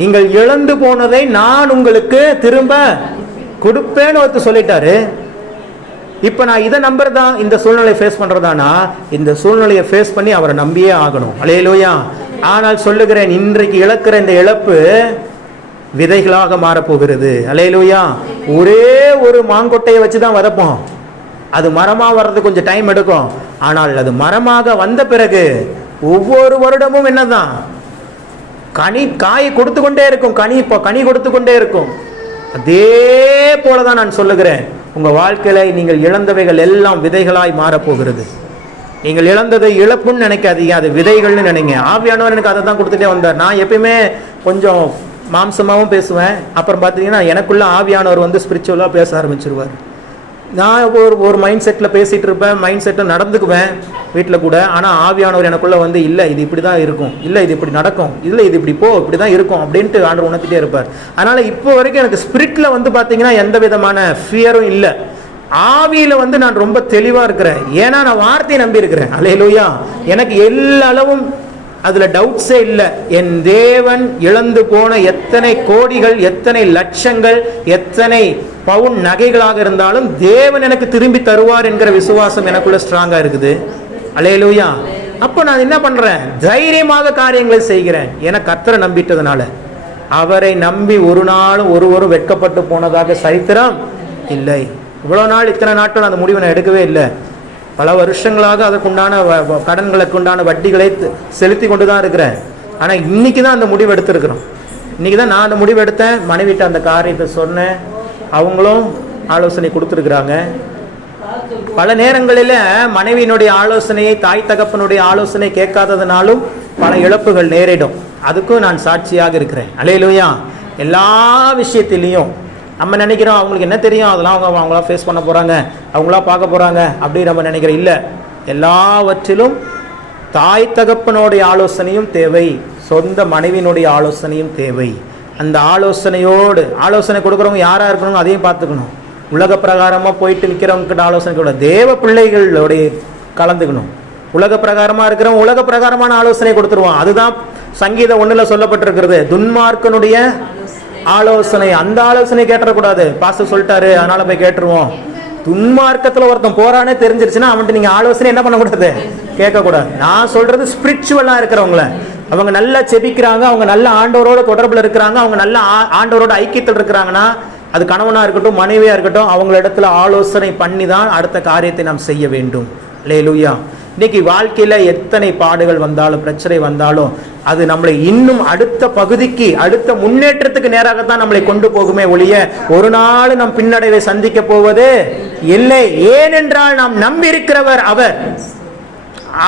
நீங்கள் இழந்து போனதை நான் உங்களுக்கு திரும்ப கொடுப்பேன்னு ஒருத்தர் சொல்லிட்டாரு. இப்ப நான் இதை நம்புறதா, இந்த சூழ்நிலையை ஃபேஸ் பண்றதானா? இந்த சூழ்நிலையை ஃபேஸ் பண்ணி அவரை நம்பியே ஆகணும். அல்லேலூயா. ஆனால் சொல்லுகிறேன், இன்றைக்கு இழக்கிற இந்த இழப்பு விதைகளாக மாறப்போகிறது. அல்லேலூயா. ஒரே ஒரு மாங்கொட்டையை வச்சுதான் வதப்போம். அது மரமா வர்றது கொஞ்சம் டைம் எடுக்கும். ஆனால் அது மரமாக வந்த பிறகு ஒவ்வொரு வருடமும் என்னதான் காய் கொடுத்து கொண்டே இருக்கும். கனி கொடுத்து கொண்டே இருக்கும். அதே போலதான் நான் சொல்லுகிறேன், உங்க வாழ்க்கையில நீங்கள் இழந்தவைகள் எல்லாம் விதைகளாய் மாறப்போகிறது. நீங்கள் இழந்ததை இழப்புன்னு நினைக்காதீங்க, அது விதைகள்னு நினைங்க. ஆவியானவர் எனக்கு அதை தான் கொடுத்துட்டே வந்தார். நான் எப்பயுமே கொஞ்சம் மாம்சமாகவும் பேசுவேன். அப்புறம் பார்த்தீங்கன்னா எனக்குள்ள ஆவியானவர் வந்து ஸ்பிரிச்சுவலாக பேச ஆரம்பிச்சிருவார். நான் ஒரு மைண்ட் செட்டில் பேசிகிட்டு இருப்பேன், மைண்ட் செட்டில் நடந்துக்குவேன் வீட்டில் கூட. ஆனால் ஆவியானவர் எனக்குள்ளே வந்து இல்லை இது இப்படி தான் இருக்கும், இல்லை இது இப்படி நடக்கும், இல்லை இது இப்படி இப்படி தான் இருக்கும் அப்படின்ட்டு ஆண்டவர் உணர்த்திட்டே இருப்பார். அதனால் இப்போ வரைக்கும் எனக்கு ஸ்பிரிட்டில் வந்து பார்த்தீங்கன்னா எந்த விதமான ஃபியரும் இல்லை. ஆவியில் வந்து நான் ரொம்ப தெளிவாக இருக்கிறேன். ஏன்னா நான் வார்த்தையை நம்பி இருக்கிறேன். அல்லேலூயா. எனக்கு எல்லா அளவும் அதுல டவுட்ஸே இல்லை. என் தேவன் இழந்து போன எத்தனை கோடிகள், எத்தனை லட்சங்கள், எத்தனை பவுன் நகைகளாக இருந்தாலும் தேவன் எனக்கு திரும்பி தருவார் என்கிற விசுவாசம் எனக்குள்ள ஸ்ட்ராங்கா இருக்குது. அல்லேலூயா. அப்ப நான் என்ன பண்றேன்? தைரியமாக காரியங்களை செய்கிறேன். என கர்த்தரை நம்பிட்டதுனால. அவரை நம்பி ஒரு நாளும் ஒருவரும் வெட்கப்பட்டு போனதாக சரித்திரம் இல்லை. இவ்வளவு நாள், இத்தனை நாட்கள் அந்த முடிவை நான் எடுக்கவே இல்லை. பல வருஷங்களாக அதற்குண்டான கடன்களுக்கு உண்டான வட்டிகளை செலுத்தி கொண்டு தான் இருக்கிறேன். ஆனால் இன்னைக்கு தான் அந்த முடிவு எடுத்திருக்கிறோம். இன்னைக்கு தான் நான் அந்த முடிவு எடுத்தேன். மனைவிட்ட அந்த காரியத்தை சொன்னேன். அவங்களும் ஆலோசனை கொடுத்துருக்குறாங்க. பல நேரங்களில் மனைவியினுடைய ஆலோசனையை, தாய் தகப்பனுடைய ஆலோசனை கேட்காததுனாலும் பல இழப்புகள் நேரிடும். அதுக்கும் நான் சாட்சியாக இருக்கிறேன். அல்லேலூயா. எல்லா விஷயத்திலையும் நம்ம நினைக்கிறோம் அவங்களுக்கு என்ன தெரியும், அதெல்லாம் அவங்களா ஃபேஸ் பண்ண போகிறாங்க, அவங்களா பார்க்க போகிறாங்க அப்படின்னு நம்ம நினைக்கிறோம். இல்லை, எல்லாவற்றிலும் தாய் தகப்பனுடைய ஆலோசனையும் தேவை, சொந்த மனைவியினுடைய ஆலோசனையும் தேவை. அந்த ஆலோசனை கொடுக்குறவங்க யாராக இருக்கணும் அதையும் பார்த்துக்கணும். உலக பிரகாரமாக போயிட்டு நிற்கிறவங்க கிட்ட ஆலோசனை கூட தேவ பிள்ளைகளுடைய கலந்துக்கணும். உலக பிரகாரமாக இருக்கிறவங்க உலக பிரகாரமான ஆலோசனை கொடுத்துருவான். அதுதான் சங்கீதம் 1 சொல்லப்பட்டிருக்கிறது. துன்மார்க்கனுடைய ஆலோசனை, அந்த ஆலோசனை கேட்டக்கூடாது. பாஸ்டர் சொல்லிட்டாரு அதனால போய் கேட்டுருவோம். துன்மார்க்கத்தில் ஒருத்தன் போறானே தெரிஞ்சிருச்சுன்னா அவன்கிட்ட நீங்க ஆலோசனை என்ன பண்ணக்கூடாது, கேட்கக்கூடாது. நான் சொல்றது ஸ்பிரிச்சுவலா இருக்கிறவங்கள, அவங்க நல்லா செபிக்கிறாங்க, அவங்க நல்ல ஆண்டவரோட தொடர்புல இருக்கிறாங்க, அவங்க நல்ல ஆண்டவரோட ஐக்கியத்தில் இருக்கிறாங்கன்னா, அது கணவனா இருக்கட்டும் மனைவியா இருக்கட்டும், அவங்களிடத்துல ஆலோசனை பண்ணி தான் அடுத்த காரியத்தை நாம் செய்ய வேண்டும். அல்லேலூயா. இன்னைக்கு வாழ்க்கையில எத்தனை பாடுகள் வந்தாலும், பிரச்சனை வந்தாலும், அது நம்மளை இன்னும் அடுத்த பகுதிக்கு, அடுத்த முன்னேற்றத்துக்கு நேராகத்தான் நம்மளை கொண்டு போகுமே ஒழிய ஒரு நாள் நம் பின்னடைவை சந்திக்க போவது இல்லை. ஏனென்றால் நாம் நம்பி இருக்கிறவர் அவர்.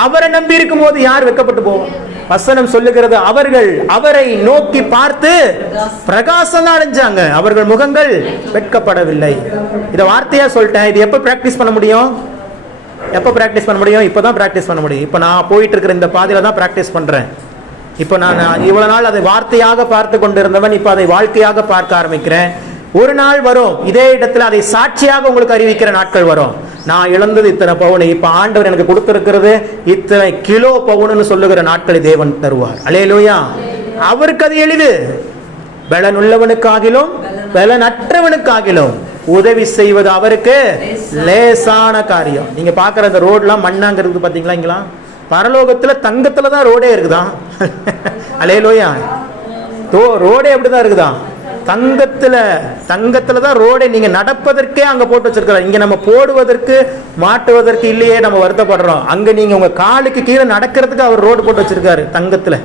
அவரை நம்பி இருக்கும் போது யார் வெட்கப்பட்டு போவோம்? வசனம் சொல்லுகிறது, அவர்கள் அவரை நோக்கி பார்த்து பிரகாசம் அடைஞ்சாங்க, அவர்கள் முகங்கள் வெட்கப்படவில்லை. இத வார்த்தையா சொல்லிட்டேன். இது எப்ப பிராக்டிஸ் பண்ண முடியும்? எப்போ பிராக்டிஸ் பண்ண முடியும்? இப்போ தான் பிராக்டிஸ் பண்ண முடியும். இப்போ நான் போயிட்டு இருக்கிற இந்த பாதையில தான் பிராக்டிஸ் பண்றேன். இப்போ நான் இவ்வளவு நாள் அதை வார்த்தையாக பார்த்து கொண்டிருந்தவன் இப்போ அதை வாழ்க்கையாக பார்க்க ஆரம்பிக்கிறேன். ஒரு நாள் வரும், இதே இடத்துல அதை சாட்சியாக உங்களுக்கு அறிவிக்கிற நாட்கள் வரும். நான் இழந்தது இத்தனை பவுன், இப்ப ஆண்டவர் எனக்கு கொடுத்திருக்கிறது இத்தனை கிலோ பவுன்னு சொல்லுகிற நாட்களை தேவன் தருவார். அல்லேலூயா. அவருக்கு அது எளிது. பலனுள்ளவனுக்காகிலும் பலனற்றவனுக்காகிலும் உதவி செய்வது அவருக்கு லேசான காரியம். நீங்க பாக்குற அந்த ரோட்லாம் மண்ணாங்கிறது பாத்தீங்களா? இங்கெல்லாம் பரலோகத்துல தங்கத்துல தான் ரோடே இருக்குதான். அல்லேலூயா. ரோடே அப்படிதான் இருக்குதான். தங்கத்துல தான் ரோடே. நீங்க நடப்பதற்கே அங்க போட்டு வச்சிருக்கிறோம். இங்க நம்ம போடுவதற்கு மாட்டுவதற்கு இல்லையே, நம்ம வருத்தப்படுறோம். அங்க நீங்க உங்க காலுக்கு கீழே நடக்கிறதுக்கு அவர் ரோடு போட்டு வச்சிருக்காரு தங்கத்துல.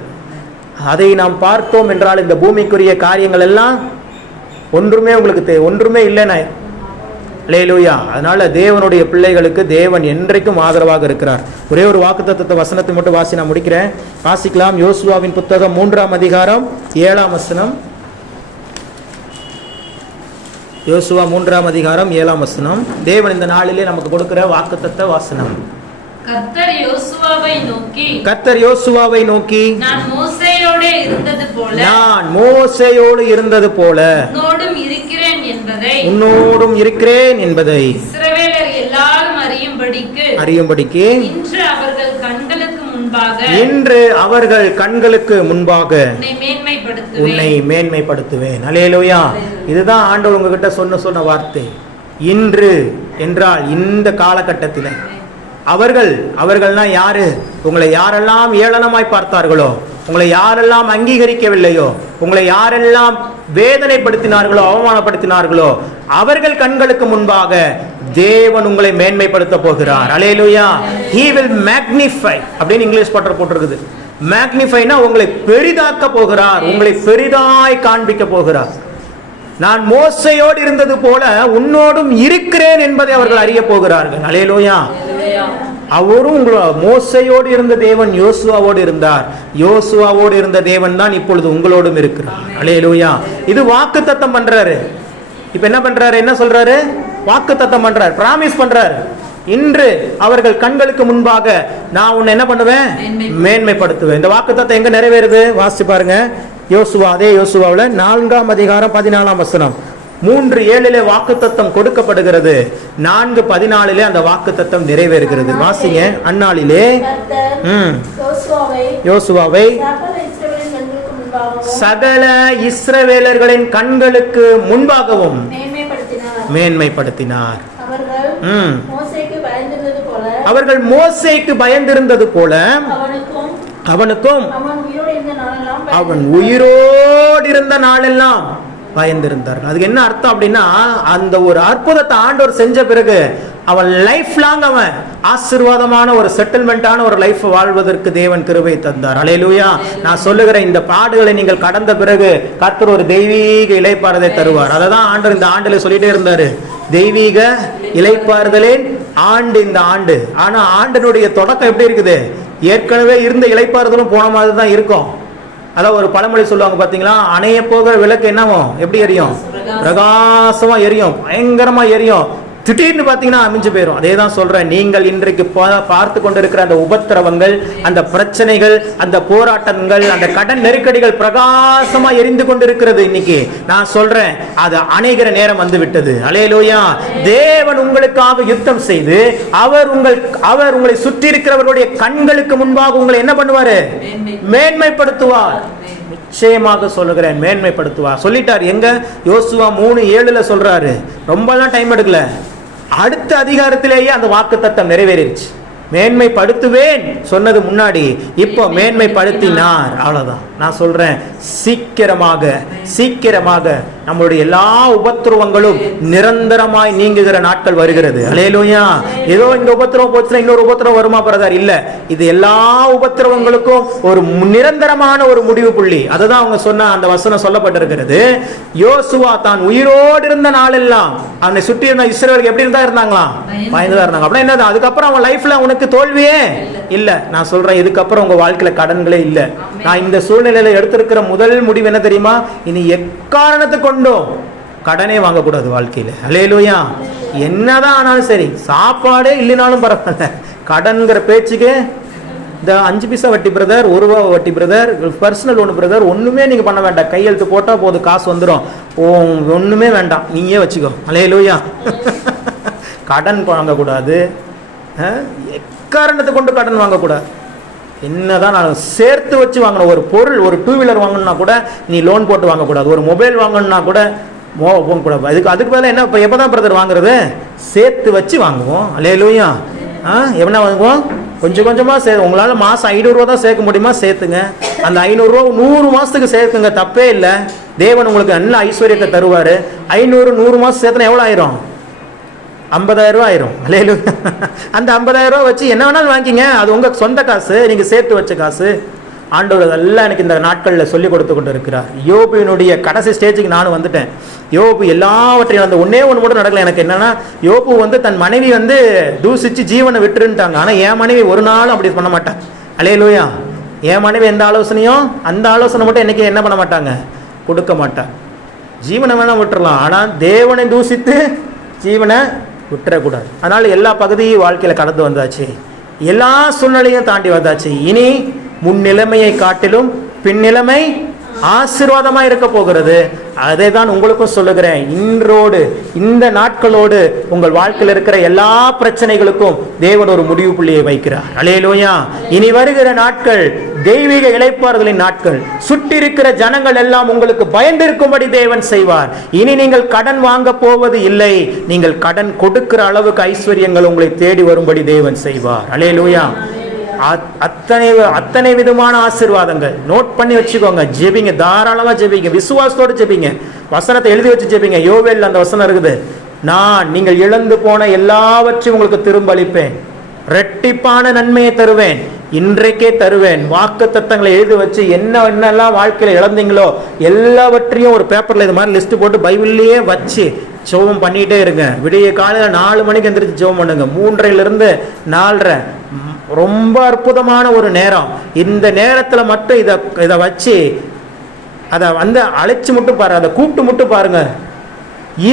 அதை நாம் பார்த்தோம் என்றால் இந்த பூமிக்குரிய காரியங்கள் எல்லாம் ஒன்றுமே உங்களுக்கு ஒன்றுமே இல்லைன்னா. அல்லேலூயா. அதனால தேவனுடைய பிள்ளைகளுக்கு தேவன் என்றைக்கும் ஆதரவாக இருக்கிறார். ஒரே ஒரு வாக்குத்தத்த வசனத்தை மட்டும் வாசி நான் முடிக்கிறேன். வாசிக்கலாம். யோசுவாவின் புத்தகம் 3ஆம் அதிகாரம் 7ஆம் வசனம். யோசுவா 3ஆம் அதிகாரம் 7ஆம் வசனம். தேவன் இந்த நாளிலே நமக்கு கொடுக்கிற வாக்குத்தத்த வசனம். கர்த்தர் யோசுவாவை நோக்கி நான் மோசேயோடு இருந்தது போல உன்னோடும் இருக்கிறேன் என்பதை இஸ்ரவேலர் எல்லாரும் அறியும்படிக்கு இன்று அவர்கள் கண்களுக்கு முன்பாக உன்னை மேன்மைப்படுத்துவேன். அல்லேலூயா. இதுதான் ஆண்டவர் உங்ககிட்ட சொன்ன வார்த்தை. இன்று என்றால் இந்த காலகட்டத்தில் அவர்கள்னா யாரு? உங்களை யாரெல்லாம் ஏளனமாய் பார்த்தார்களோ, உங்களை யாரெல்லாம் அங்கீகரிக்கவில்லையோ, உங்களை யாரெல்லாம் வேதனைப்படுத்தினார்களோ, அவமானப்படுத்தினார்களோ, அவர்கள் கண்களுக்கு முன்பாக தேவன் உங்களை மேன்மைப்படுத்த போகிறார். அல்லேலூயா. He will magnify அப்படின்னு இங்கிலீஷ் பட்டர் போட்டிருக்குது. மேக்னிஃபைனா உங்களை பெரிதாக்க போகிறார், உங்களை பெரிதாய் காண்பிக்க போகிறார். நான் மோசேயோடு இருந்தது போல உன்னோடும் இருக்கிறேன் என்பதை அவர்கள் அறிய போகிறார்கள். அல்லேலூயா. அவரும் மோசேயோடு இருந்த தேவன் யோசுவாவோடு இருந்தார். யோசுவாவோடு இருந்த தேவன் தான் இப்பொழுது உங்களோடும் இருக்கிறார். அல்லேலூயா. இது வாக்குத்தத்தம் பண்றாரு. இப்ப என்ன பண்றாரு? என்ன சொல்றாரு? வாக்குத்தத்தம் பண்றாரு, பிராமிஸ் பண்றாரு. இன்று அவர்கள் கண்களுக்கு முன்பாக நான் உன்னை என்ன பண்ணுவேன்? மேன்மைப்படுத்துவேன். இந்த வாக்குத்தத்தம் எங்க நிறைவேறுது? வாசிச்சு பாருங்க. யோசுவா, அதே யோசுவாவில் 4ஆம் அதிகாரம் 14ஆம் வசனம். 3:7 வாக்குத்தத்தம் கொடுக்கப்படுகிறது. 4:14 அந்த வாக்குத்தத்தம் நிறைவேறுகிறது. வாசிங்க. அந்நாளிலே யோசுவாவை சகல இஸ்ரவேலர்களின் கண்களுக்கு முன்பாகவும் மேன்மைப்படுத்தினார். அவர்கள் மோசேக்கு பயந்திருந்தது போல அவனுக்கும் அவன் உயிரோடு இருந்த நாளெல்லாம் பயந்திருந்தார். அதுக்கு என்ன அர்த்தம் அப்படின்னா, அந்த ஒரு அற்புதத்தை ஆண்டவர் செஞ்ச பிறகு அவன் லைஃப் லாங் அவன் ஆசீர்வாதமான ஒரு செட்டில்மெண்டான ஒரு லைஃப் வாழ்வதற்கு தேவன் கிருபை தந்தார். அல்லேலூயா. நான் சொல்லுகிற இந்த பாடுகளை நீங்கள் கடந்த பிறகு கர்த்தர் ஒரு தெய்வீக இளைப்பாறுதலை தருவார். அதை தான் ஆண்டவர் இந்த ஆண்டுல சொல்லிட்டே இருந்தாரு, தெய்வீக இளைப்பாறுதலே ஆண்டு இந்த ஆண்டு. ஆனா ஆண்டனுடைய தொடக்கம் எப்படி இருக்குது? ஏற்கனவே இருந்த இளைப்பாறுதலும் போன மாதிரி தான் இருக்கும். அதான் ஒரு பழமொழி சொல்லுவாங்க பாத்தீங்களா, அணைய போகிற விளக்கு என்னவோ எப்படி எரியும்? பிரகாசமா எரியும், பயங்கரமா எரியும். திடீர்னு பாத்தீங்கன்னா அமைஞ்சு போயிடும். அதே தான் சொல்றேன், நீங்கள் இன்றைக்கு பார்த்து கொண்டிருக்கிற அந்த உபத்திரவங்கள், அந்த பிரச்சனைகள், அந்த போராட்டங்கள், அந்த கடன் நெருக்கடிகள் பிரகாசமா எரிந்து கொண்டிருக்கிறது. இன்னைக்கு நான் சொல்றேன், அது அணைகிற நேரம் வந்து விட்டது. அல்லேலூயா. தேவன் உங்களுக்காக யுத்தம் செய்து அவர் உங்களை சுற்றி இருக்கிறவர்களுடைய கண்களுக்கு முன்பாக உங்களை என்ன பண்ணுவாரு? மேன்மைப்படுத்துவார். நிச்சயமாக சொல்லுகிறேன், மேன்மைப்படுத்துவார். சொல்லிட்டார். எங்க? யோசுவா 3:7 சொல்றாரு. ரொம்பலாம் டைம் எடுக்கல, அடுத்த அதிகாரத்திலேயே அந்த வாக்குத்தத்தம் நிறைவேறிடுச்சு. மேன்மைப்படுத்துவேன் சொன்னது முன்னாடி, இப்போ மேன்மைப்படுத்தினார். அவ்வளவுதான். நான் சொல்றேன், சீக்கிரமாக நம்மளுடைய எல்லா உபத்திரவங்களும் நிரந்தரமாய் நீங்குகிற நாட்கள் வருகிறது. அல்லேலூயா. ஏதோ இந்த உபத்திரவம் போச்சுன்னா இன்னொரு உபத்திரவம் வருமா பிரதர்? இல்ல, இது எல்லா உபத்திரவங்களுக்கும் ஒரு நிரந்தரமான ஒரு முடிவு புள்ளி. அதுதான் அவங்க சொன்ன அந்த வசனம் சொல்லப்பட்டிருக்கிறது. யோசுவா தான் உயிரோடு இருந்த நாளெல்லாம் அவனை சுற்றி இருந்த இஸ்ரவேலுக்கு எப்படி இருந்தாங்களாம்? பயந்துதான் இருந்தாங்க. அப்படின்னா என்ன? அதுக்கப்புறம் அவன் லைஃப்ல உனக்கு தோல்வியே இல்ல. நான் சொல்றேன், இதுக்கப்புறம் உங்க வாழ்க்கையில கடன்களே இல்ல. நான் இந்த சூழ்நிலையில எடுத்திருக்கிற முதல் முடிவு என்ன தெரியுமா? இனி எக்காரணத்தை கொண்டும் கடனே வாங்கக்கூடாது வாழ்க்கையில. அல்லேலூயா. என்னதான் ஆனாலும் சரி, சாப்பாடே இல்லைனாலும் பரவாயில்ல, கடன்கிற பேச்சுக்கு இந்த 5 பைசா வட்டி பிரதர், 1 ரூபா வட்டி பிரதர், பர்சனல் லோன் பிரதர், ஒண்ணுமே நீங்க பண்ண வேண்டாம். கையெழுத்து போட்டா போதும், காசு வந்துடும். ஒண்ணுமே வேண்டாம், நீயே வச்சுக்கோ. அல்லேலூயா. கடன் வாங்கக்கூடாது, எக்காரணத்தை கொண்டு கடன் வாங்கக்கூடாது. என்னதான் நான் சேர்த்து வச்சு வாங்கணும். ஒரு பொருள், ஒரு 2 வீலர் வாங்கணும்னா கூட நீ லோன் போட்டு வாங்கக்கூடாது. ஒரு மொபைல் வாங்கணும்னா கூட போகக்கூடாது. அதுக்கு பதிலாக என்ன, இப்போ எப்போதான் பிரதர் வாங்குறது? சேர்த்து வச்சு வாங்குவோம். அல்லேலூயா. என்ன வாங்குவோம்? கொஞ்சம் கொஞ்சமாக உங்களால் மாதம் 500 ரூபா தான் சேர்க்க முடியுமா? சேர்த்துங்க. அந்த 500 ரூபா 100 மாதத்துக்கு சேர்த்துங்க, தப்பே இல்லை. தேவன் உங்களுக்கு நல்ல ஐஸ்வர்யத்தை தருவார். 500 100 மாதம் சேர்த்துனா எவ்வளோ ஆயிரும்? 50,000 ரூபா ஆயிரும். அல்லேலூயா. அந்த 50,000 ரூபா வச்சு என்ன வேணாலும் வாங்கிங்க, அது உங்க சொந்த காசு, நீங்க சேர்த்து வச்ச காசு. ஆண்டவர் அதெல்லாம் எனக்கு இந்த நாட்களில் சொல்லி கொடுத்து கொண்டு இருக்கிறார். யோபுவினுடைய கடைசி ஸ்டேஜுக்கு நானும் வந்துட்டேன். யோபு எல்லாவற்றையும் அந்த ஒன்னே ஒன்று மட்டும் நடக்கல. எனக்கு என்னன்னா, யோபு தன் மனைவி தூசிச்சு ஜீவனை விட்டுருன்ட்டாங்க. ஆனால் என் மனைவி ஒரு நாளும் அப்படி பண்ண மாட்டாங்க. அல்லேலூயா. என் மனைவி எந்த ஆலோசனையும், அந்த ஆலோசனை மட்டும் என்னைக்கு என்ன பண்ண மாட்டாங்க? கொடுக்க மாட்டாங்க. ஜீவனை வேணா விட்டுறலாம், ஆனால் தேவனை தூசித்து ஜீவனை விட்டுறக்கூடாது. அதனால எல்லா பகுதியும் வாழ்க்கையில கடந்து வந்தாச்சு, எல்லா சூழ்நிலையும் தாண்டி வந்தாச்சு. இனி முன்னிலைமையை காட்டிலும் பின்னிலைமை ஆசீர்வாதமா இருக்க போகிறது. அதை தான் உங்களுக்கும் சொல்லுகிறேன். இன்றோடு, இந்த நாட்களோடு உங்கள் வாழ்க்கையில் இருக்கிற எல்லா பிரச்சனைகளுக்கும் தேவன் ஒரு முடிவு புள்ளியை வைக்கிறார். அல்லேலூயா. இனி வருகிற நாட்கள் தெய்வீக இளைப்பாறுதலின் நாட்கள். சுற்றி இருக்கிற ஜனங்கள் எல்லாம் உங்களுக்கு பயந்திருக்கும்படி தேவன் செய்வார். இனி நீங்கள் கடன் வாங்க போவது இல்லை, நீங்கள் கடன் கொடுக்கிற அளவுக்கு ஐஸ்வர்யங்கள் உங்களை தேடி வரும்படி தேவன் செய்வார். அல்லேலூயா. அத்தனை விதமான ஆசீர்வாதங்கள் நோட் பண்ணி வச்சுக்கோங்க. ஜெபிங்க, தாராளமா ஜெபிங்க, விசுவாசத்தோடு ஜெபிங்க. வசனத்தை எழுதி வச்சு ஜெபிங்க. யோவேல் அந்த வசனம் இருக்குது, நீங்கள் இழந்து போன எல்லாவற்றையும் உங்களுக்கு திரும்ப அளிப்பேன், இரட்டிப்பான நன்மையை தருவேன், இன்றைக்கே தருவேன். வாக்குத்தத்தங்களை எழுதி வச்சு என்னெல்லாம் வாழ்க்கையில இழந்தீங்களோ எல்லாவற்றையும் ஒரு பேப்பர்ல இது மாதிரி லிஸ்ட் போட்டு பைபிள்லயே வச்சு ஜெபம் பண்ணிட்டே இருங்க. விடிய காலையில் 4 மணிக்கு எந்திரிச்சு ஜெபம் பண்ணுங்க. 3:30 to 4:30 ரொம்ப அற்புதமான ஒரு நேரம். இந்த நேரத்தில் மட்டும் இதை வச்சு அதை அழைச்சு மட்டும் பாருங்க, அதை கூப்பிட்டு மட்டும் பாருங்க.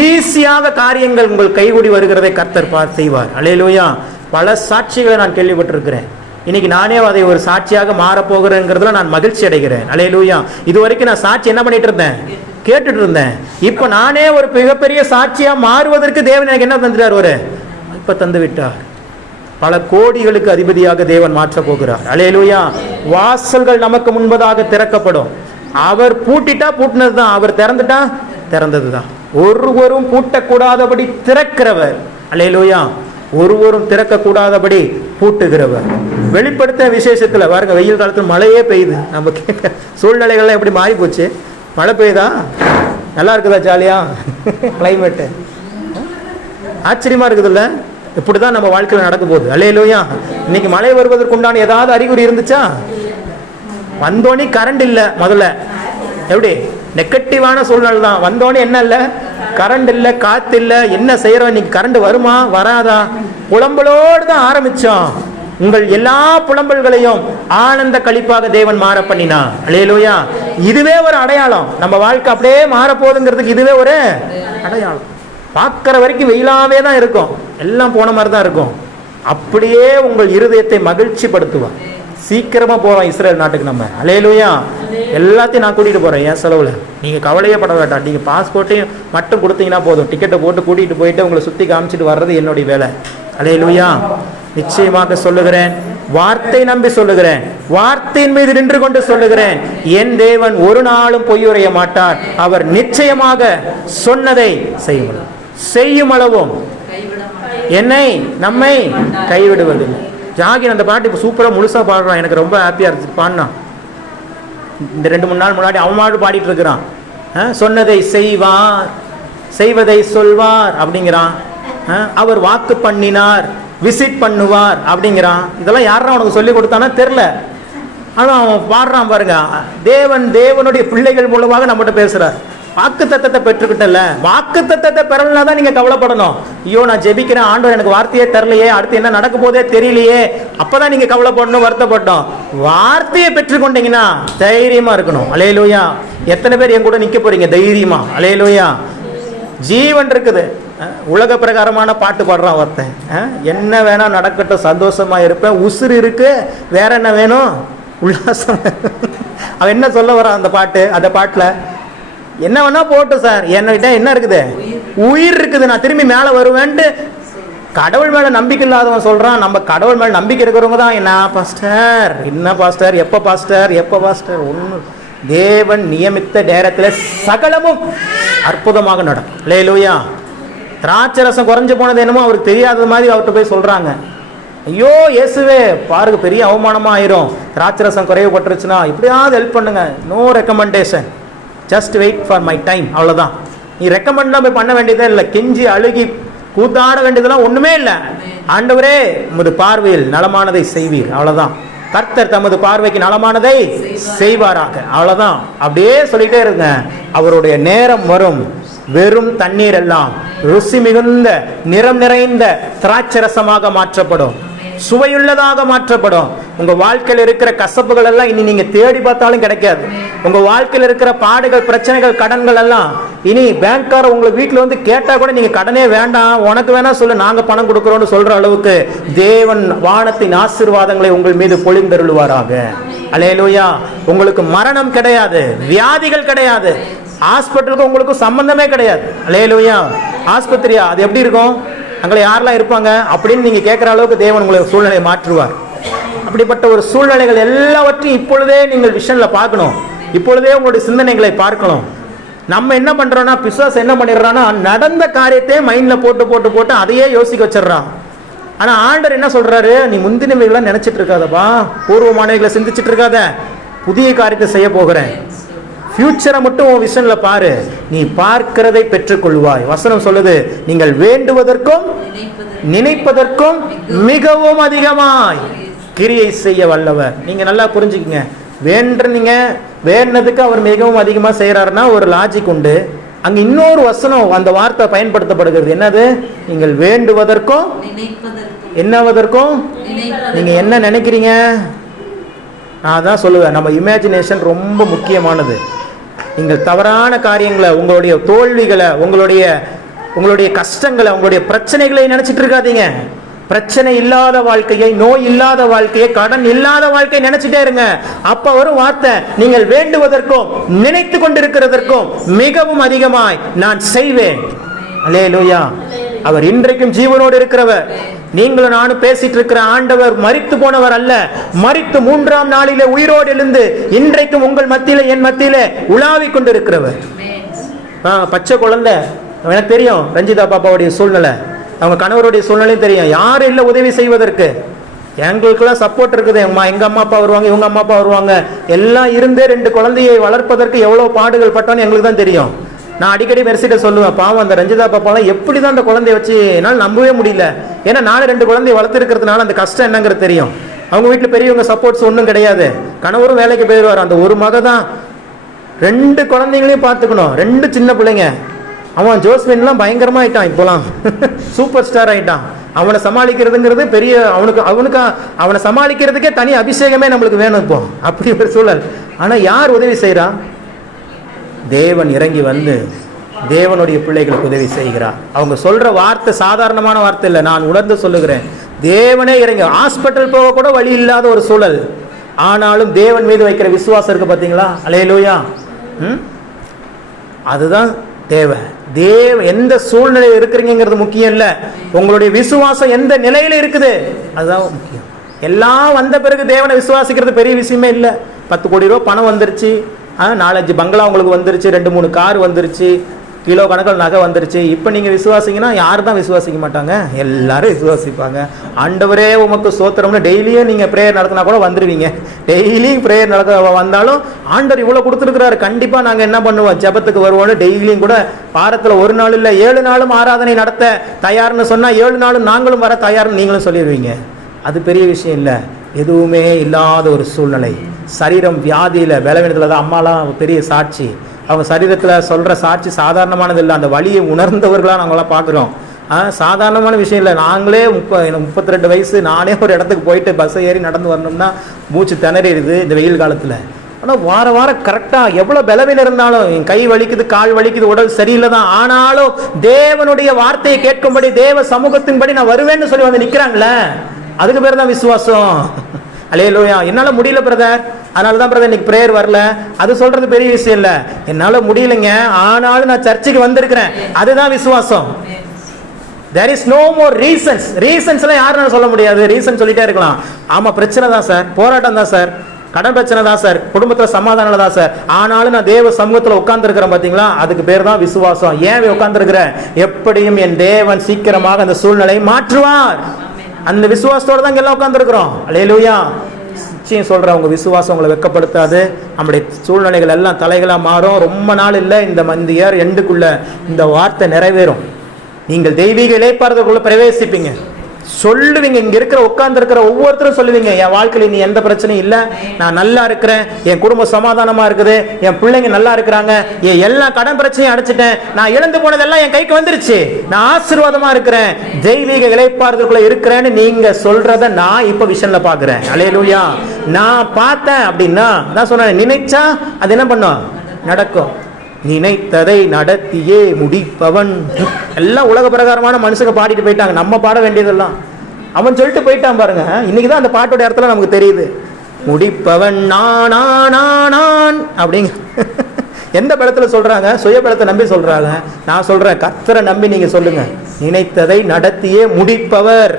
ஈஸியாக காரியங்கள் உங்கள் கைகூடி வருகிறதை கர்த்தர் செய்வார். அல்லேலூயா. பல சாட்சிகளை நான் கேள்விப்பட்டிருக்கிறேன். இன்னைக்கு நானே அதை ஒரு சாட்சியாக மாறப்போகிறேங்கிறதுல நான் மகிழ்ச்சி அடைகிறேன். அல்லேலூயா. இது வரைக்கும் நான் சாட்சி என்ன பண்ணிட்டு இருந்தேன்? கேட்டுட்டு இருந்தேன். இப்போ நானே ஒரு மிகப்பெரிய சாட்சியா மாறுவதற்கு தேவன் எனக்கு என்ன தந்துட்டார்? ஒரு இப்ப தந்து விட்டார். பல கோடிகளுக்கு அதிபதியாக தேவன் மாற்ற போகிறார். அல்லேலூயா. வாசல்கள் நமக்கு முன்பதாக திறக்கப்படும். அவர் பூட்டிட்டா பூட்டினது தான், அவர் திறந்துட்டா திறந்தது தான். ஒருவரும் பூட்டக்கூடாதபடி திறக்கிறவர். அல்லேலூயா. ஒருவரும் திறக்கக்கூடாதபடி பூட்டுகிறவர். வெளிப்படுத்த விசேஷத்துல பாருங்க, வெயில் காலத்துல மழையே பெய்யுது. நம்ம கேட்க சூழ்நிலைகள்லாம் எப்படி மாறி போச்சு. மழை பெய்யுதா? நல்லா இருக்குதா? ஜாலியா கிளைமேட்டு ஆச்சரியமா இருக்குதுல்ல? இப்படிதான் நம்ம வாழ்க்கையில் நடக்க போகுது. அல்லேலூயா. இன்னைக்கு மழை வருவதற்கு உண்டான ஏதாவது அறிகுறி இருந்துச்சா? வந்தோனே கரண்ட் இல்லை. முதல்ல எப்படி நெகட்டிவான சூழ்நிலை தான். வந்தோடனே என்ன இல்லை? கரண்ட் இல்லை, காத்து இல்லை. என்ன செய்யறோம்? இன்னைக்கு கரண்ட் வருமா வராதா? புலம்பலோடு தான் ஆரம்பிச்சோம். உங்கள் எல்லா புலம்பல்களையும் ஆனந்த கழிப்பாக தேவன் மாற பண்ணினா. அல்லேலூயா. இதுவே ஒரு அடையாளம். நம்ம வாழ்க்கை அப்படியே மாற போகுதுங்கிறதுக்கு இதுவே ஒரு அடையாளம். பார்க்கிற வரைக்கும் வெயிலாவே தான் இருக்கும், எல்லாம் போன மாதிரி தான் இருக்கும். அப்படியே உங்கள் இருதயத்தை மகிழ்ச்சி படுத்துவான். சீக்கிரமா போறோம் இஸ்ரேல் நாட்டுக்கு நம்ம. அல்லேலூயா. எல்லாத்தையும் நான் கூட்டிட்டு போறேன் என் செலவுல. நீங்க கவலையே பட வேண்டாம். நீங்க பாஸ்போர்ட்டையும் மட்டும் கொடுத்தீங்கன்னா போதும். டிக்கெட்டை போட்டு கூட்டிட்டு போயிட்டு உங்களை சுத்தி காமிச்சிட்டு வர்றது என்னுடைய வேலை. அல்லேலூயா. நிச்சயமாக சொல்லுகிறேன், வார்த்தை நம்பி சொல்லுகிறேன், வார்த்தையின் மீது நின்று கொண்டு சொல்லுகிறேன், என் தேவன் ஒரு நாளும் பொய்யுரைய மாட்டார். அவர் நிச்சயமாக சொன்னதை செய்யும் அளவும் என்னை நம்மை கைவிடுவதில்லை. ஜாகிர் அந்த பாட்டு இப்போ சூப்பராக முழுசா பாடுறான். எனக்கு ரொம்ப ஹாப்பியா இருந்துச்சு பாடினான். இந்த 2-3 நாள் முன்னாடி அவன் மாடு பாடிட்டு இருக்கிறான். சொன்னதை செய்வார், செய்வதை சொல்வார் அப்படிங்கிறான். அவர் வாக்கு பண்ணினார், விசிட் பண்ணுவார் அப்படிங்கிறான். இதெல்லாம் யாரா உனக்கு சொல்லி கொடுத்தானா தெரியல. ஆனா அவன் பாடுறான் பாருங்க. தேவனுடைய பிள்ளைகள் மூலமாக நம்மகிட்ட பேசுறார். வாக்கு தத்தத்தை பெற்றுக்கிட்டல, வாக்கு தத்தத்தை பெறலனா தான் நீங்க கவலைப்படணும். ஐயோ நான் ஜெபிக்கிறேன், ஆண்டவர் எனக்கு வார்த்தையே தரலையே, அடுத்து என்ன நடக்க போதே தெரியலையே, அப்பதான் நீங்க கவலைப்படணும், வருத்தப்பட்டோம். வார்த்தையை பெற்றுக்கொண்டீங்கன்னா தைரியமா இருக்கணும். அல்லேலூயா. எத்தனை பேர் என் கூட நிக்க போறீங்க தைரியமா? அல்லேலூயா. ஜீவன் இருக்குது. உலக பிரகாரமான பாட்டு பாடுறான் ஒருத்தன். என்ன வேணா நடக்கட்டும், சந்தோஷமா இருப்பேன், உசுறு இருக்கு, வேற என்ன வேணும்? உல்லாசம். அவன் என்ன சொல்ல வரான் அந்த பாட்டு? அந்த பாட்டுல என்ன வேணா போட்டு சார், என்கிட்ட என்ன இருக்குது? உயிர் இருக்குது, நான் திரும்பி மேல வருவேன்ட்டு கடவுள் மேல நம்பிக்கை இல்லாதவன் சொல்றான். நம்ம கடவுள் மேல நம்பிக்கை இருக்கிறவங்க தான் என்ன பாஸ்டர், என்ன பாஸ்டர், எப்ப பாஸ்டர், எப்ப பாஸ்டர்? ஒண்ணு, தேவன் நியமித்த நேரத்துல சகலமும் அற்புதமாக நடக்கும். அல்லேலூயா. திராட்சை ரசம் குறைஞ்சு போனது என்னமோ அவருக்கு தெரியாதது மாதிரி அவர்கிட்ட போய் சொல்றாங்க. ஐயோ இயேசுவே பாருங்க, பெரிய அவமானமா ஆயிரும், திராட்சை ரசம் குறைவுபட்டுருச்சுன்னா இப்படியாவது ஹெல்ப் பண்ணுங்க. No recommendation, just wait for my time. அவ்வளவுதான். நீ ரெக்கமெண்ட்லாம் போய் பண்ண வேண்டியதே இல்லை. கெஞ்சி அழுகி கூத்தாட வேண்டியதெல்லாம் ஒண்ணுமே இல்லை. ஆண்டவரே உமது பார்வையில் நலமானதை செய்வீர். அவ்வளவுதான். கர்த்தர் தமது பார்வைக்கு நலமானதை செய்வாராக. அவ்வளவுதான். அப்படியே சொல்லிட்டே இருங்க. அவருடைய நேரம் வரும். வெறும் தண்ணீர் எல்லாம் ருசி மிகுந்த நிறம் நிறைந்த திராட்சரசமாக மாற்றப்படும், சுவையுள்ளதாக மாற்றப்படும். உங்க வாழ்க்கையில் இருக்கிற கசப்புகள் எல்லாம் இனி நீங்க தேடி பார்த்தாலும் கிடைக்காது. உங்க வாழ்க்கையில் இருக்கிற பாடுகள், பிரச்சனைகள், கடன்கள் எல்லாம் இனி பேங்க்கார உங்களை வீட்டுல வந்து கேட்டா கூட நீங்க கடனே வேண்டாம், உனக்கு வேணா சொல்லு, நாங்க பணம் கொடுக்கிறோம்னு சொல்ற அளவுக்கு தேவன் வானத்தின் ஆசீர்வாதங்களை உங்கள் மீது பொழிந்தருளுவாராக. அல்லேலூயா. உங்களுக்கு மரணம் கிடையாது, வியாதிகள் கிடையாது, ஹாஸ்பிட்டலுக்கு உங்களுக்கு சம்பந்தமே கிடையாது. அல்லேலூயா. ஆஸ்பத்திரியா அது எப்படி இருக்கும், அங்கே யாரெல்லாம் இருப்பாங்க அப்படின்னு நீங்க கேட்கிற அளவுக்கு தேவன் உங்களை சூழ்நிலையை மாற்றுவார். அப்படிப்பட்ட ஒரு சூழ்நிலைகள் எல்லாவற்றையும் இப்பொழுதே நீங்கள் விஷன்ல பார்க்கணும். இப்பொழுதே உங்களுடைய சிந்தனைகளை பார்க்கணும். நம்ம என்ன பண்றோம்னா, பிசாசு என்ன பண்ணிடுறான்னா, நடந்த காரியத்தை மைண்ட்ல போட்டு போட்டு போட்டு அதையே யோசிக்க வச்சிடறான். ஆனா ஆண்டவர் என்ன சொல்றாரு, நீ முந்தினவைகளை நினைச்சிட்டு இருக்காதப்பா, பூர்வமானவைகளை சிந்திச்சிட்டு இருக்காத, புதிய காரியத்தை செய்ய போகிறேன். ஃபியூச்சரை மட்டும் உன் விஷன்ல பாரு, நீ பார்க்கிறதை பெற்றுக்கொள்வாய். வசனம் சொல்லுது, நீங்கள் வேண்டுவதற்கும் நினைப்பதற்கும் மிகவும் அதிகமாய் கிரியை செய்ய வல்லவர். நீங்க நல்லா புரிஞ்சுக்கங்க. நீங்க வேண்டதுக்கு அவர் மிகவும் அதிகமா செய்யறாருன்னா ஒரு லாஜிக் உண்டு. அங்க இன்னொரு வசனம் அந்த வார்த்தை பயன்படுத்தப்படுகிறது. என்னது? நீங்கள் வேண்டுவதற்கும் என்னவதற்கும். நீங்க என்ன நினைக்கிறீங்க? நான் தான் சொல்லுவேன், நம்ம இமேஜினேஷன் ரொம்ப முக்கியமானது. நீங்கள் தவறான காரியங்களை, உங்களுடைய தோல்விகளை, உங்களுடைய கஷ்டங்களை, உங்களுடைய பிரச்சனைகளை நினைச்சிட்டு இருக்காதீங்க. பிரச்சனை இல்லாத வாழ்க்கையை, நோய் இல்லாத வாழ்க்கையை, கடன் இல்லாத வாழ்க்கையை நினைச்சிட்டே இருங்க. அப்ப ஒரு வார்த்தை, நீங்கள் வேண்டுவதற்கும் நினைத்து கொண்டிருக்கிறதற்கும் மிகவும் அதிகமாய் நான் செய்வேன். அல்லேலூயா. அவர் இன்றைக்கும் ஜீவனோடு இருக்கிறவர். நீங்களும் நானும் பேசிட்டு இருக்கிற ஆண்டவர் மரித்து போனவர் அல்ல, மரித்து 3ஆம் நாளிலே உயிரோடு எழுந்து இன்றைக்கும் உங்கள் மத்தியில, என் மத்தியில உலாவிக் கொண்டிருக்கிறவர். பச்சை குழந்தை, எனக்கு தெரியும் ரஞ்சிதா பாப்பாவுடைய சூழ்நிலை, அவங்க கணவருடைய சூழ்நிலையும் தெரியும். யாரும் இல்லை உதவி செய்வதற்கு. எங்களுக்கெல்லாம் சப்போர்ட் இருக்குது. எங்க அம்மா அப்பா வருவாங்க, இவங்க அம்மா அப்பா வருவாங்க, எல்லாம் இருந்தே 2 குழந்தையை வளர்ப்பதற்கு எவ்வளவு பாடுகள் பட்டோன்னு எங்களுக்கு தான் தெரியும். நான் அடிக்கடி மெர்சிட்ட சொல்லுவேன், பாவம் அந்த ரஞ்சிதா பாப்பாலாம் எப்படி தான் அந்த குழந்தைய வச்சு என்னால் நம்பவே முடியல. ஏன்னா நானும் 2 குழந்தைய வளர்த்துருக்கிறதுனால அந்த கஷ்டம் என்னங்கிறது தெரியும். அவங்க வீட்டில் பெரியவங்க சப்போர்ட்ஸ் ஒன்றும் கிடையாது. கணவரும் வேலைக்கு போயிடுவார். அந்த ஒரு மக தான் 2 குழந்தைங்களையும் பார்த்துக்கணும். 2 சின்ன பிள்ளைங்க. அவன் ஜோஸ்வின்லாம் பயங்கரமா ஆயிட்டான், இப்போலாம் சூப்பர் ஸ்டார் ஆயிட்டான். அவனை சமாளிக்கிறதுங்கிறது பெரிய, அவனுக்கு அவனை சமாளிக்கிறதுக்கே தனி அபிஷேகமே நம்மளுக்கு வேணும் இப்போ, அப்படி ஒரு சூழல். ஆனா யார் உதவி செய்யறா? தேவன் இறங்கி வந்து தேவனுடைய பிள்ளைகளுக்கு உதவி செய்கிறார். அவங்க சொல்ற வார்த்தை சாதாரணமான வார்த்தை இல்லை, நான் உணர்ந்து சொல்லுகிறேன். தேவனே இறங்கி, ஹாஸ்பிட்டல் போக கூட வழி இல்லாத ஒரு சூழல், ஆனாலும் தேவன் மீது வைக்கிற விசுவாசம் இருக்கு பார்த்தீங்களா? அல்லேலூயா. அதுதான் தேவை. எந்த சூழ்நிலையில் இருக்கிறீங்கிறது முக்கியம் இல்லை, உங்களுடைய விசுவாசம் எந்த நிலையில இருக்குது அதுதான் முக்கியம். எல்லாம் வந்த பிறகு தேவனை விசுவாசிக்கிறது பெரிய விஷயமே இல்லை. 10 கோடி ரூபா பணம் வந்துருச்சு, 4-5 பங்களா உங்களுக்கு வந்துருச்சு, 2-3 கார் வந்துருச்சு, கிலோ கணக்கில் நகை வந்துருச்சு. இப்போ நீங்கள் விசுவாசிங்கன்னா யார் தான் விசுவாசிக்க மாட்டாங்க? எல்லாரும் விசுவாசிப்பாங்க. ஆண்டவரே உமக்கு ஸ்தோத்திரம்னு டெய்லியும் நீங்கள் ப்ரேயர் நடத்தினா கூட வந்துடுவீங்க. டெய்லியும் ப்ரேயர் நடத்த வந்தாலும் ஆண்டவர் இவ்வளோ கொடுத்துருக்கிறாரு, கண்டிப்பாக நாங்கள் என்ன பண்ணுவோம், ஜெபத்துக்கு வருவோம்னு டெய்லியும் கூட வாரத்தில் 1 நாள் இல்லை 7 நாளும் ஆராதனை நடத்த தயார்னு சொன்னால் 7 நாளும் நாங்களும் வர தயார்னு நீங்களும் சொல்லிடுவீங்க. அது பெரிய விஷயம் இல்லை. எதுவுமே இல்லாத ஒரு சூழ்நிலை, சரீரம் வியாதியில் பலவீனத்தில் தான் அம்மாலாம் பெரிய சாட்சி. அவங்க சரீரத்தில் சொல்கிற சாட்சி சாதாரணமானது இல்லை. அந்த வலியை உணர்ந்தவர்களாக நாங்களாம் பார்க்குறோம். சாதாரணமான விஷயம் இல்லை. நாங்களே 32 வயசு, நானே ஒரு இடத்துக்கு போயிட்டு பஸ்ஸை ஏறி நடந்து வரணும்னா மூச்சு திணறிடுது இந்த வெயில் காலத்தில். ஆனால் வாரம் கரெக்டாக எவ்வளோ பலவீனம் இருந்தாலும், என் கை வலிக்குது, கால் வலிக்குது, உடல் சரியில்லை தான், ஆனாலும் தேவனுடைய வார்த்தையை கேட்கும்படி, தேவ சமூகத்தின்படி நான் வருவேன்னு சொல்லி வந்து நிற்கிறாங்களே, அதுக்கு பேர் தான் விசுவாசம். அல்லேலூயா. என்னால் முடியல பிரதர், அதனால தான் பிரதர் இன்னைக்கு பிரேயர் வரல, அது சொல்றது பெரிய விஷயம் இல்லை. என்னால் முடியலைங்க, ஆனாலும் நான் சர்ச்சுக்கு வந்திருக்கிறேன், அதுதான் விசுவாசம். There is no more reasons. ரீசன்ஸ்லாம் யாரும் சொல்ல முடியாது. ரீசன் சொல்லிட்டே இருக்கலாம். ஆமா பிரச்சனை தான் சார், போராட்டம் தான் சார், கடன் பிரச்சனை தான் சார், குடும்பத்தில் சமாதானம் தான் சார், ஆனாலும் நான் தேவ சமூகத்தில் உட்கார்ந்துருக்கிறேன் பார்த்தீங்களா, அதுக்கு பேர் தான் விசுவாசம். ஏன் உட்கார்ந்துருக்கிறேன்? எப்படியும் என் தேவன் சீக்கிரமாக அந்த சூழ்நிலையை மாற்றுவார். அந்த விசுவாசத்தோட தான் எல்லாம் உட்கார்ந்துருக்கிறோம். அல்லேலூயா. நிச்சயம் சொல்றேன், உங்க விசுவாசம் உங்களை வெட்கப்படுத்தாது. நம்முடைய சூழ்நிலைகள் எல்லாம் தலைகளாக மாறும். ரொம்ப நாள் இல்லை, இந்த இயர் எண்டுக்குள்ள இந்த வார்த்தை நிறைவேறும். நீங்கள் தெய்வீக இளைப்பாறுதலுக்குள்ள பிரவேசிப்பீங்க. சொல்லுவீங்க, இங்க இருக்கிற உட்கார்ந்து இருக்கிற ஒவ்வொருத்தரும் சொல்லுவீங்க, என் வாழ்க்கையில நீ எந்த பிரச்சனையும் இல்லை, நான் நல்லா இருக்கிறேன், என் குடும்பம் சமாதானமா இருக்குது, என் பிள்ளைங்க நல்லா இருக்கிறாங்க, என் எல்லா கடன் பிரச்சனையும் அடைச்சிட்டேன், நான் இழந்து போனதெல்லாம் என் கைக்கு வந்துருச்சு, நான் ஆசீர்வாதமா இருக்கிறேன், தெய்வீக இளைப்பாறுதலுக்குள்ள இருக்கிறேன்னு நீங்க சொல்றத நான் இப்ப விஷன்ல பாக்குறேன். அல்லேலூயா. நான் பார்த்தேன் அப்படின்னா நான் சொன்னேன், நினைச்சா அது என்ன பண்ணும், நடக்கும். நினைத்ததை நடத்தியே முடிப்பவன். எல்லாம் உலக பிரகாரமான மனுஷங்க பாடிட்டு போயிட்டாங்க, நம்ம பாட வேண்டியதெல்லாம் அவன் சொல்லிட்டு போயிட்டான் பாருங்க. இன்னைக்குதான் அந்த பாட்டோட இடத்துல நமக்கு தெரியுது, முடிப்பவன் நான் அப்படிங்க. எந்த பலத்துல சொல்றாங்க? சுய பலத்தை நம்பி சொல்றாங்க. நான் சொல்றேன், கர்த்தரை நம்பி நீங்க சொல்லுங்க, நினைத்ததை நடத்தியே முடிப்பவர்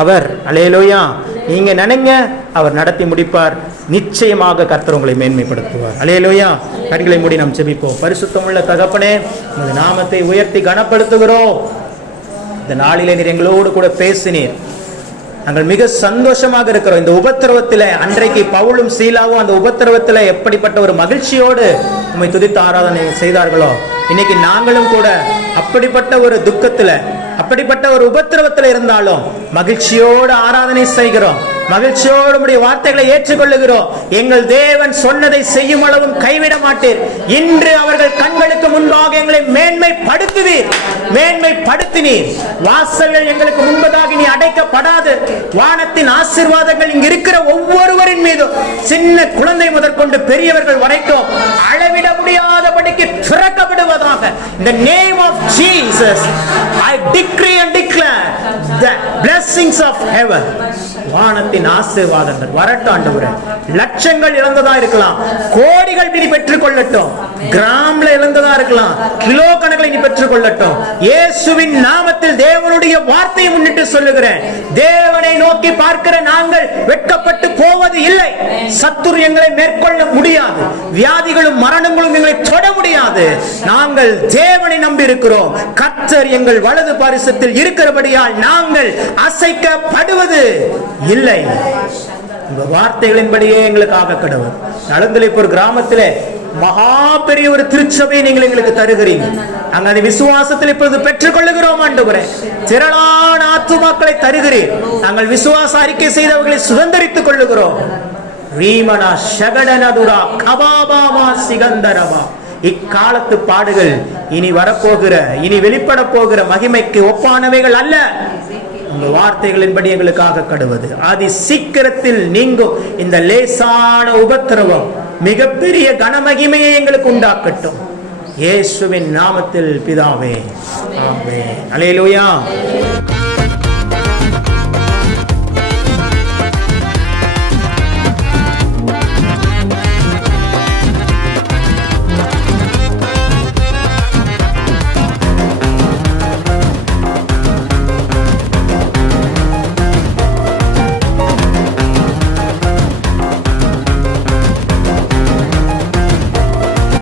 அவர். அல்லேலூயா. நீங்க நினைங்க, அவர் நடத்தி முடிப்பார். நிச்சயமாக கர்த்தர் உங்களை மேன்மைப்படுத்துவார். அல்லேலூயா. கண்களை மூடி நாம் ஜெபிப்போம். பரிசுத்தமுள்ள தகப்பனே, உமது நாமத்தை உயர்த்தி கனப்படுத்துகிறோம். இந்த நாளிலே நீர் எங்களோடு கூட பேசினீர், நாங்கள் மிக சந்தோஷமாக இருக்கிறோம். இந்த உபத்திரவத்தில் அன்றைக்கு பவுலும் சீலாவும் அந்த உபத்திரவத்தில் எப்படிப்பட்ட ஒரு மகிழ்ச்சியோடு உம்மை துதித்து ஆராதனை செய்தார்களோ, இன்னைக்கு நாங்களும் கூட அப்படிப்பட்ட ஒரு துக்கத்தில், அப்படிப்பட்ட ஒரு உபத்திரவத்தில் இருந்தாலும் மகிழ்ச்சியோடு ஆராதனை செய்கிறோம், மகிழ்ச்சியோடு உம்முடைய வார்த்தைகளை ஏற்றுக்கொள்ளுகிறோம். எங்கள் தேவன் சொன்னதை செய்யும் அளவும் கைவிட மாட்டீர். இன்று அவர்கள் கண்களுக்கு முன்பாக எங்களை மேன்மைப்படுத்துவீர், மேன்மைப்படுத்தினீர். வாசல்கள் எங்களுக்கு முன்பதாக நீ அடைக்கப்படாது. வானத்தின் ஆசீர்வாதங்கள் இங்கு இருக்கிற ஒவ்வொருவரின் மீதும், சின்ன குழந்தை முதற்கொண்டு பெரியவர்கள் வரைக்கும் அளவிட முடியாதபடிக்கு திறக்கப்படுவதாக. In the name of Jesus, I decree and declare the blessings of heaven, வானத்தின் ஆசீர்வாதங்கள் வரட்டும் ஆண்டவரே. லட்சங்கள் இழந்ததா இருக்கலாம், கோடிகள் இனி பெற்றுக் கொள்ளட்டும். கிராம்ல இழந்ததா இருக்கலாம், கிலோ கணக்கில் இனி பெற்றுக் கொள்ளட்டும். இயேசுவின் நாமத்தில் தேவனுடைய வார்த்தையை முன்னிட்டு சொல்லுகிறேன். தேவனை நோக்கி பார்க்கிற நாங்கள் வெட்கப்பட்டு போவது இல்லை. சத்துரு எங்களை மேற்கொள்ள முடியாது, வியாதிகளும் மரணங்களும் எங்களை தொட முடியாது. நாங்கள் தேவனை நம்பி இருக்கிறோம். கர்த்தர் எங்கள் வலது பாரிசத்தில் இருக்கிறபடியால் நாங்கள் அசைக்கப்படுவது இல்லை. உங்க வார்த்தைகளின்படியே எங்களுக்காக கடவுள். நலந்தலைப்பூர் கிராமத்திலே மகா பெரிய ஒரு திருச்சபையை நீங்கள் எங்களுக்கு தருகிறீங்க. நாங்கள் அதை விசுவாசத்தில் இப்பொழுது பெற்றுக் கொள்ளுகிறோம் ஆண்டவரே. திரளான ஆத்துமாக்களை தருகிறேன். நாங்கள் விசுவாச அறிக்கை செய்தவர்களை சுதந்தரித்துக் கொள்ளுகிறோம். ரீமனா ஷகடனதுரா கபாபாமா சிகந்தரபா. இக்காலத்து பாடுகள் இனி வரப்போகிற, இனி வெளிப்பட போகிற மகிமைக்கு ஒப்பானவைகள் அல்ல. உங்க வார்த்தைகளின்படி எங்களுக்காக கடுவது அதி சீக்கிரத்தில் நீங்கும். இந்த லேசான உபத்திரவம் மிகப்பெரிய கனமகிமையை எங்களுக்கு உண்டாக்கட்டும். இயேசுவின் நாமத்தில் பிதாவே, ஆமென். அல்லேலூயா.